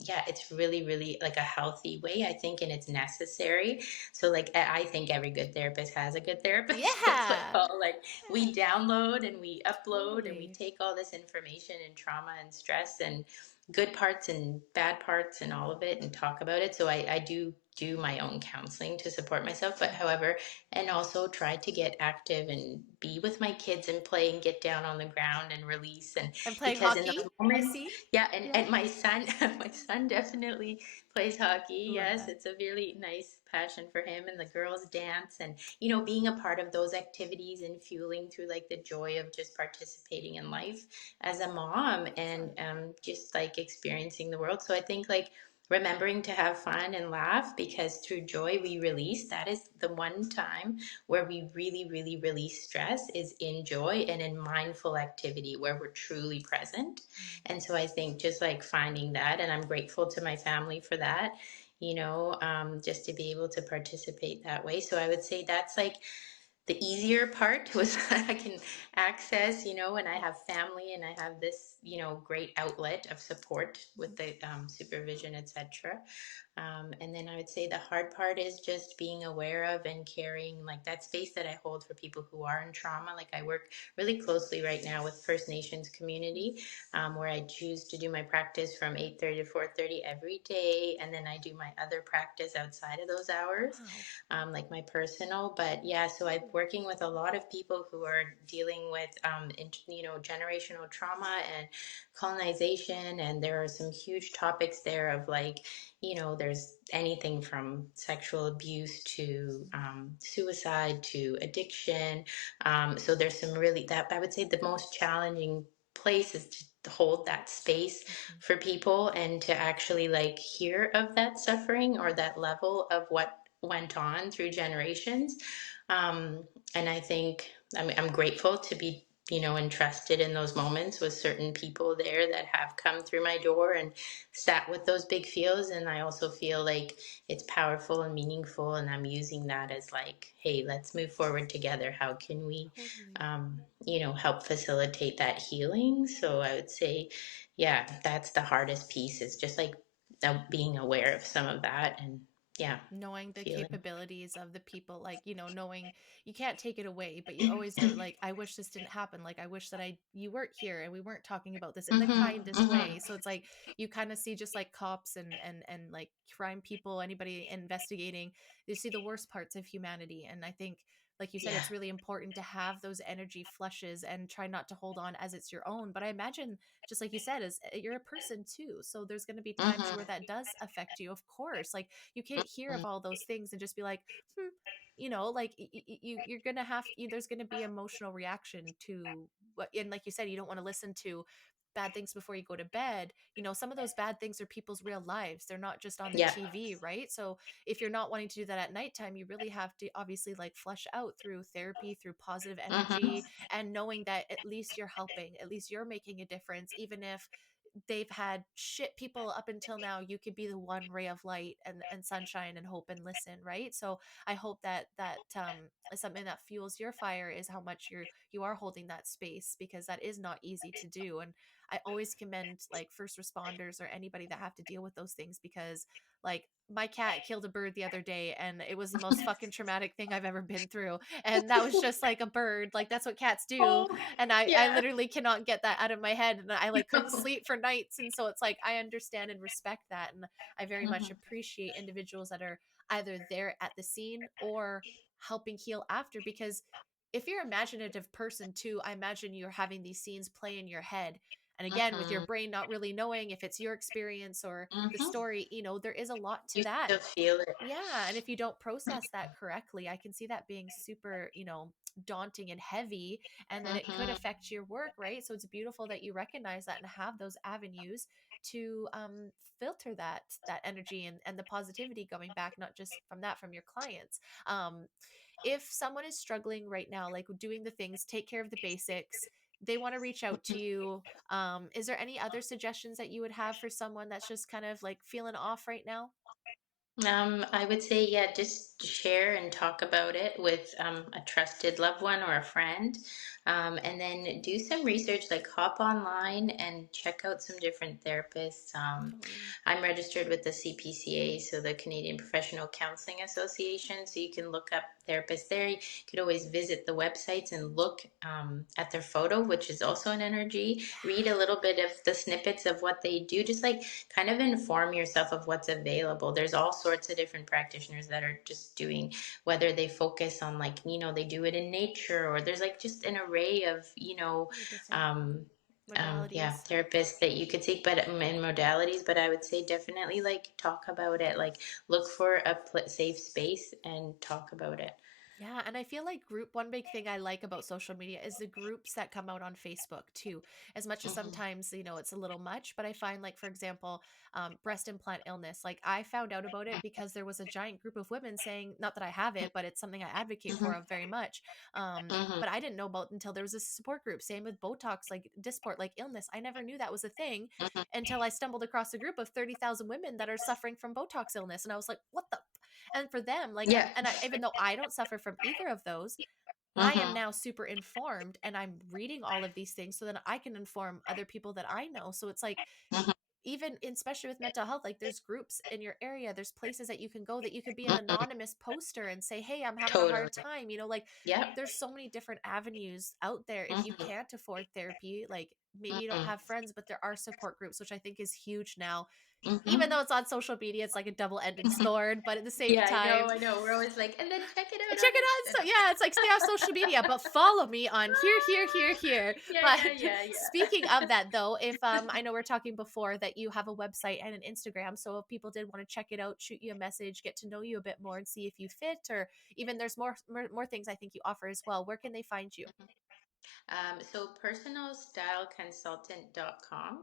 Yeah, it's really, really like a healthy way, I think, and it's necessary. So, like, I think every good therapist has a good therapist. It's like Yeah. all like we Yeah. download and we upload and we Totally. take all this information and trauma and stress and good parts and bad parts and all of it and talk about it. So I do my own counseling to support myself, but however, and also try to get active and be with my kids and play and get down on the ground and release and And playing because in hockey, those I moments, see. yeah, Yeah. and my son my son definitely plays hockey. Love Yes, that. it's a really nice passion for him, and the girls dance, and being a part of those activities and fueling through like the joy of just participating in life as a mom and Excellent. just like experiencing the world. So I think like remembering to have fun and laugh because through joy we release. That is the one time where we really, really release stress is in joy and in mindful activity where we're truly present. And so I think just like finding that, and I'm grateful to my family for that, just to be able to participate that way. So I would say that's like the easier part was I can access, and I have family and I have this, great outlet of support with the supervision, etc. And then I would say the hard part is just being aware of and carrying like that space that I hold for people who are in trauma. Like I work really closely right now with First Nations community, where I choose to do my practice from 8:30 to 4:30 every day, and then I do my other practice outside of those hours, Wow. like my personal. But yeah, so I'm working with a lot of people who are dealing with, generational trauma and colonization, and there are some huge topics there of like there's anything from sexual abuse to suicide to addiction. So there's some really that I would say the most challenging place is to hold that space Mhm. for people and to actually like hear of that suffering or that level of what went on through generations. Um, and I think I'm grateful to be entrusted in those moments with certain people there that have come through my door and sat with those big feels. And I also feel like it's powerful and meaningful, and I'm using that as like, hey, let's move forward together. How can we Totally. help facilitate that healing? So I would say, yeah, that's the hardest piece is just like being aware of some of that and yeah, Knowing the feeling. capabilities of the people, like, knowing you can't take it away, but you always are like, I wish this didn't happen, like I wish that you weren't here and we weren't talking about this in the Hmm. kindest Hmm. way. So it's like you kind of see, just like cops and like crime people, anybody investigating, you see the worst parts of humanity. And I think, like you said, Yeah. it's really important to have those energy flushes and try not to hold on as it's your own. But I imagine, just like you said, is you're a person too, so there's going to be times where Hmm. that does affect you, of course. Like you can't hear of all those things and just be like, hmm, like you're gonna there's gonna be emotional reaction to what, and like you said, you don't want to listen to bad things before you go to bed. Some of those bad things are people's real lives, they're not just on the Yeah. TV, right? So if you're not wanting to do that at nighttime, you really have to obviously like flush out through therapy, through positive energy, Hmm. and knowing that at least you're helping, at least you're making a difference. Even if they've had shit people up until now, you could be the one ray of light and sunshine and hope and listen, right? So I hope that is something that fuels your fire, is how much you are holding that space, because that is not easy to do. And I always commend like first responders or anybody that have to deal with those things, because like my cat killed a bird the other day, and it was the most fucking traumatic thing I've ever been through. And that was just like a bird. Like that's what cats do. Oh, And I yeah. literally cannot get that out of my head. And I like couldn't sleep for nights. And so it's like I understand and respect that. And I very much Mhm, appreciate individuals that are either there at the scene or helping heal after, because if you're an imaginative person too, I imagine you're having these scenes play in your head. And again, with your mhm, brain not really knowing if it's your experience or the mhm. story, there is a lot to You that. still feel it. Yeah, and if you don't process that correctly, I can see that being super, daunting and heavy, and then it could Mhm, affect your work, right? So it's beautiful that you recognize that and have those avenues to filter that energy and the positivity going back, not just from your clients. Um, if someone is struggling right now, like doing the things, take care of the basics, they want to reach out to mhm. you. Is there any other suggestions that you would have for someone that's just kind of like feeling off right now? I would say, yeah, just share and talk about it with a trusted loved one or a friend. And then do some research, like hop online and check out some different therapists. Totally. I'm registered with the CPCA, so the Canadian Professional Counseling Association. So you can look up therapists there. You could always visit the websites and look at their photo, which is also an energy. Read a little bit of the snippets of what they do, just like kind of inform yourself of what's available. There's all sorts of different practitioners that are just doing, whether they focus on like, they do it in nature, or there's like just an array of, The different um, yeah, modalities. therapists that you could seek, but in modalities. But I would say definitely like talk about it, like look for a safe space and talk about it. Yeah, and I feel like one big thing I like about social media is the groups that come out on Facebook too. As much as Hmm. sometimes, it's a little much, but I find like, for example, breast implant illness, like I found out about it because there was a giant group of women saying, not that I have it, but it's something I advocate Hmm. for very much. Hmm. But I didn't know about until there was a support group. Same with Botox, like Dysport, like illness. I never knew that was a thing Hmm. until I stumbled across a group of 30,000 women that are suffering from Botox illness. And I was like, what the and for them, like, Yeah. even though I don't suffer from either of those, I am Hmm. now super informed and I'm reading all of these things so that I can inform other people that I know. So it's like, Hmm. even especially with mental health, like there's groups in your area, there's places that you can go that you could be an Hmm. anonymous poster and say, hey, I'm having a Totally. hard time, like Yep. there's so many different avenues out there. If you Hmm. can't afford therapy, like maybe you don't Hmm. have friends, but there are support groups, which I think is huge now. Even Hmm. though it's on social media, it's like a double-ended sword, but at the same Yeah, time, I know. We're always like, and then check it check out on it out. So Insta. yeah, it's like stay off social media, but follow me on here, here, here, here. Yeah, But yeah, yeah, speaking of yeah. that though, if I know we're talking before that you have a website and an Instagram, so if people did want to check it out, shoot you a message, get to know you a bit more and see if you fit, or even there's more things I think you offer as well. Where can they find you? So personalstyleconsultant.com,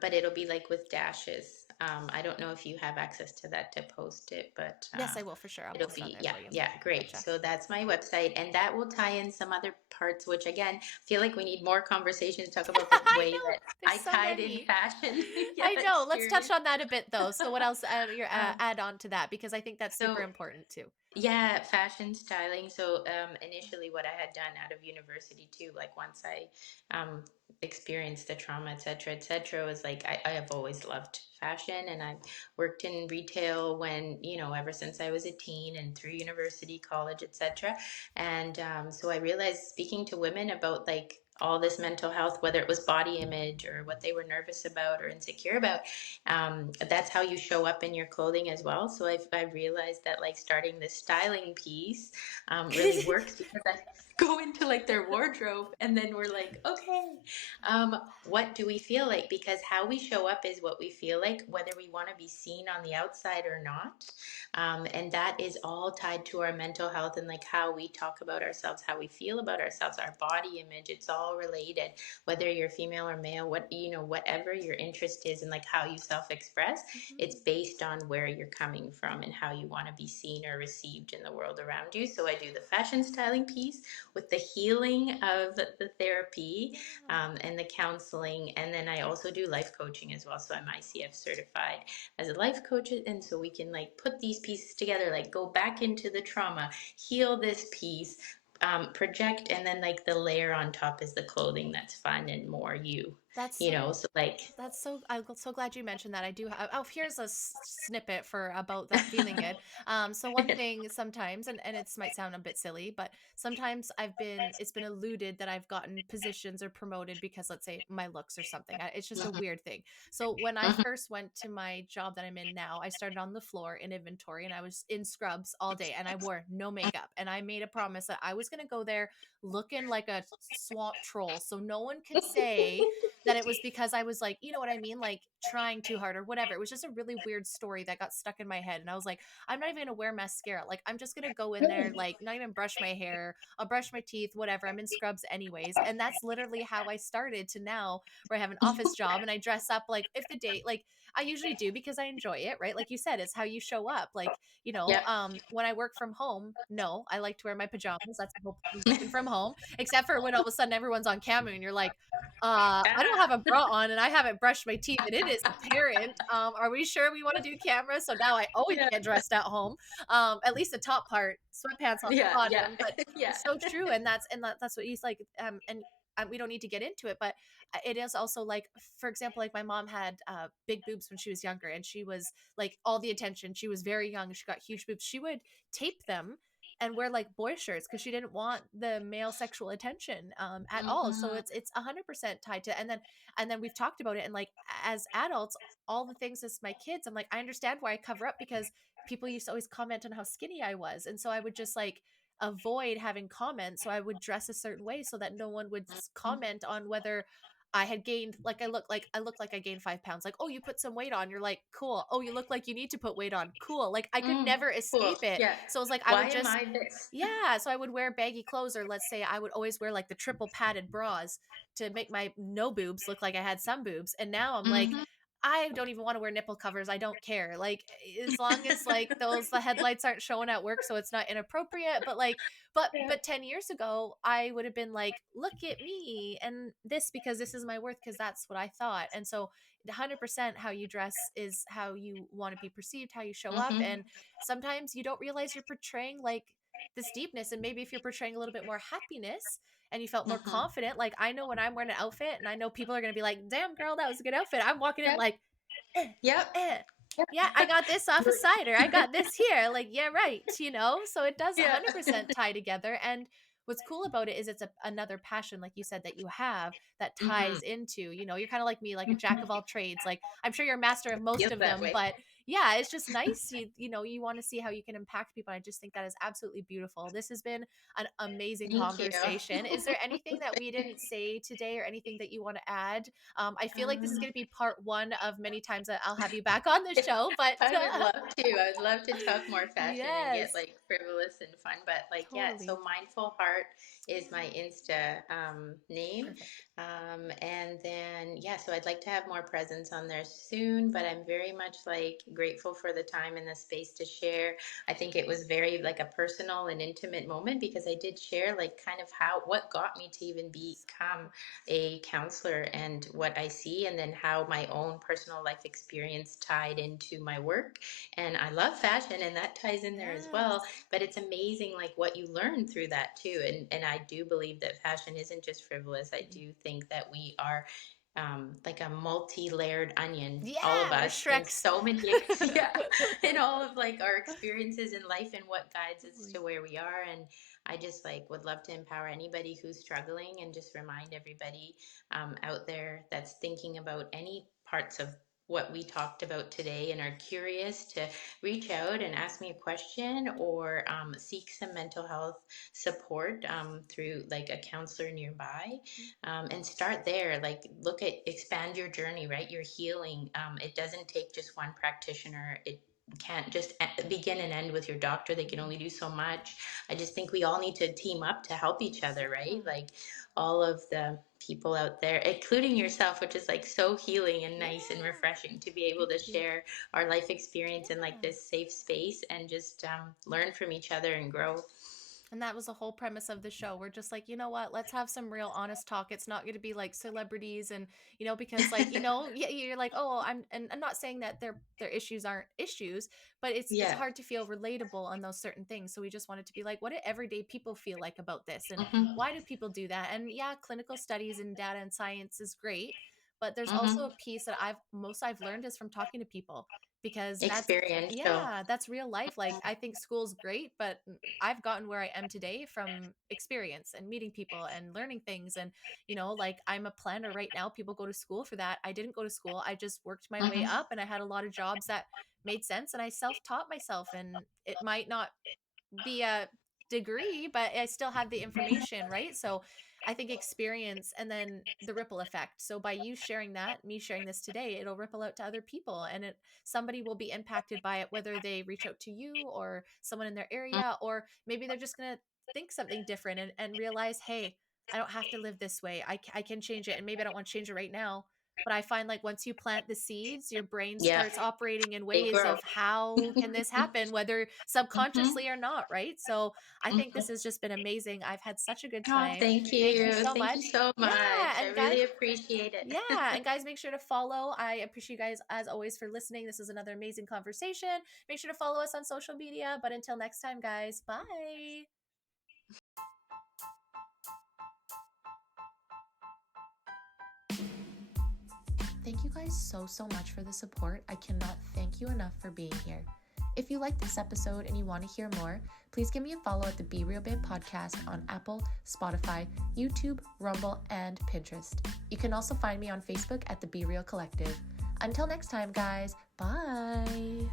but it'll be like with dashes. I don't know if you have access to that to post it, but Yes, I will for sure. I'll it'll post it on be, there yeah, for you. yeah, great. Gotcha. So that's my website, and that will tie in some other parts, which again, feel like we need more conversation to talk about the I way know. that There's I so tied in many. fashion, I yeah, know. Let's touch experience. on that a bit though. So what else your Um, add on to that, because I think that's super so important too. Yeah, fashion styling. So initially, what I had done out of university too, like once I experienced the trauma, et cetera, was like I have always loved fashion, and I've worked in retail when ever since I was a teen and through university, college, etc. And so I realized speaking to women about like all this mental health, whether it was body image or what they were nervous about or insecure about, that's how you show up in your clothing as well. So I've realized that like starting this styling piece really works because I go into like their wardrobe and then we're like, okay, what do we feel like? Because how we show up is what we feel like, whether we want to be seen on the outside or not. And that is all tied to our mental health and like how we talk about ourselves, how we feel about ourselves, our body image. It's all related, whether you're female or male, whatever your interest is and like how you self-express, it's Mhm. based on where you're coming from and how you want to be seen or received in the world around you. So I do the fashion styling piece with the healing of the therapy, Yeah. and the counseling, and then I also do life coaching as well. So I'm ICF certified as a life coach, and so we can like put these pieces together, like go back into the trauma, heal this piece, project, and then like the layer on top is the clothing that's fun and more you. That's you so know, so like, That's so I'm so glad you mentioned that. I do have oh, here's a snippet for about that feeling good. So one thing sometimes, and it might sound a bit silly, but sometimes it's been alluded that I've gotten positions or promoted because let's say my looks or something. It's just a Mhm, weird thing. So when I mhm, first went to my job that I'm in now, I started on the floor in inventory and I was in scrubs all day and I wore no makeup. And I made a promise that I was going to go there looking like a swamp troll. So no one could say that it was because I was like, you know what I mean? Like trying too hard or whatever. It was just a really weird story that got stuck in my head. And I was like, I'm not even gonna wear mascara. Like, I'm just gonna go in there, like, not even brush my hair. I'll brush my teeth, whatever. I'm in scrubs anyways. And that's literally how I started to now where I have an office job and I dress up like if the day, like, I usually do because I enjoy it, right? Like you said, it's how you show up. Like, yep. when I work from home, no, I like to wear my pajamas. That's the whole point of working from home, except for when all of a sudden everyone's on camera and you're like, I don't have Ah, a bra on and I haven't brushed my teeth and it is apparent. Are we sure we want to do camera? So now I always yeah, get dressed at home. At least the top part, sweatpants on the yeah, yeah, bottom. But yeah. it's so true, and that's what he's like. And we don't need to get into it, but it is also like, for example, like my mom had big boobs when she was younger, and she was like all the attention. She was very young. She got huge boobs. She would tape them and wear like boy shirts because she didn't want the male sexual attention at all. So Mhm, it's 100% tied to, and then we've talked about it, and like as adults, all the things as my kids, I'm like, I understand why I cover up because people used to always comment on how skinny I was, and so I would just like avoid having comments. So I would dress a certain way so that no one would mhm, comment on whether I had gained, like I look like I gained 5 pounds. Like, oh, you put some weight on. You're like, cool. Oh, you look like you need to put weight on. Cool. Like I could mm, never cool. escape it. Yeah. So it was like I Why would am just, I this? yeah. So I would wear baggy clothes, or let's say I would always wear like the triple padded bras to make my no boobs look like I had some boobs. And now I'm like, Mhm, I don't even want to wear nipple covers. I don't care. Like as long as like the headlights aren't showing at work so it's not inappropriate, but like yeah. but 10 years ago I would have been like, look at me and this because this is my worth because that's what I thought. And so 100% how you dress is how you want to be perceived, how you show up. Mhm, And sometimes you don't realize you're portraying like this deepness, and maybe if you're portraying a little bit more happiness and you felt more mhm. confident, like I know when I'm wearing an outfit and I know people are going to be like, damn girl, that was a good outfit, I'm walking in Yep, like, eh, yep, eh. yep. Yeah, I got this off a cider. I got this here. Like, yeah, right. So it does Yeah. 100% tie together. And what's cool about it is it's another passion, like you said, that you have that Mhm, ties into, you're kind of like me, like a jack of mhm. all trades. Like, I'm sure you're a master of most Feels of that them, way. but yeah, it's just nice. You want to see how you can impact people. I just think that is absolutely beautiful. This has been an amazing Thank you. conversation. Is there anything that we didn't say today or anything that you want to add? I feel like this is Um, going to be part one of many times that I'll have you back on the show, but I would love to. I would love to talk more fashion and get yes, like frivolous and fun. But like, yeah, so totally. Mindful Heart is my Insta name. Perfect. And then, yeah, so I'd like to have more presence on there soon, but I'm very much like grateful for the time and the space to share. I think it was very like a personal and intimate moment because I did share like kind of what got me to even become a counselor and what I see, and then how my own personal life experience tied into my work. And I love fashion, and that ties in there as well. Yes. But it's amazing, like what you learn through that too. And I do believe that fashion isn't just frivolous. I Mm. do think that we are like a multi-layered onion, all of Yeah, we're us, in Shreks. so many, yeah, in all of like our experiences in life and what guides us Totally. to where we are. And I just like would love to empower anybody who's struggling and just remind everybody out there that's thinking about any parts of what we talked about today and are curious to reach out and ask me a question or seek some mental health support through like a counselor nearby, and start there. Like look at expand your journey, right? Your healing, it doesn't take just one practitioner. It can't just begin and end with your doctor. They can only do so much. I just think we all need to team up to help each other, right? Yeah. Like all of the people out there, including yourself, which is like so healing and nice and Yeah. refreshing to be able Thank to you. share our life experience in like Yeah. this safe space and just learn from each other and grow. And that was the whole premise of the show. We're just like, you know what? Let's have some real honest talk. It's not going to be like celebrities and, because like, yeah, you're like, oh, and I'm not saying that their issues aren't issues, but it's Yeah. hard to feel relatable on those certain things. So we just wanted to be like, what do everyday people feel like about this? And Hmm. why do people do that? And yeah, clinical studies and data and science is great, But there's also a Mm-hmm. piece that I've learned is from talking to people, because Experiential. that's real life. Like, I think school's great, but I've gotten where I am today from experience and meeting people and learning things. And, like, I'm a planner right now. People go to school for that. I didn't go to school. I just worked my way Mm-hmm. up, and I had a lot of jobs that made sense, and I self-taught myself. And it might not be a degree, but I still have the information, right? So I think experience, and then the ripple effect. So by you sharing that, me sharing this today, it'll ripple out to other people, and somebody will be impacted by it, whether they reach out to you or someone in their area, or maybe they're just going to think something different, and realize, hey, I don't have to live this way. I can change it. And maybe I don't want to change it right now, but I find, like, once you plant the seeds, your brain Yeah, starts operating in they ways grow. of, how can this happen, whether Mm-hmm. subconsciously or not, right? So I think this Mm-hmm. has just been amazing. I've had such a good Oh, time. thank Thank you you. so Thank you much. so Yeah, much. I and guys, really appreciate it. yeah, and guys, make sure to follow. I appreciate you guys as always for listening. This is another amazing conversation. Make sure to follow us on social media. But until next time, guys, bye. Thank you guys so much for the support. I cannot thank you enough for being here. If you like this episode and you want to hear more, please give me a follow at the Be Real Babe podcast on Apple, Spotify, YouTube, Rumble, and Pinterest. You can also find me on Facebook at the Be Real Collective. Until next time, guys, bye.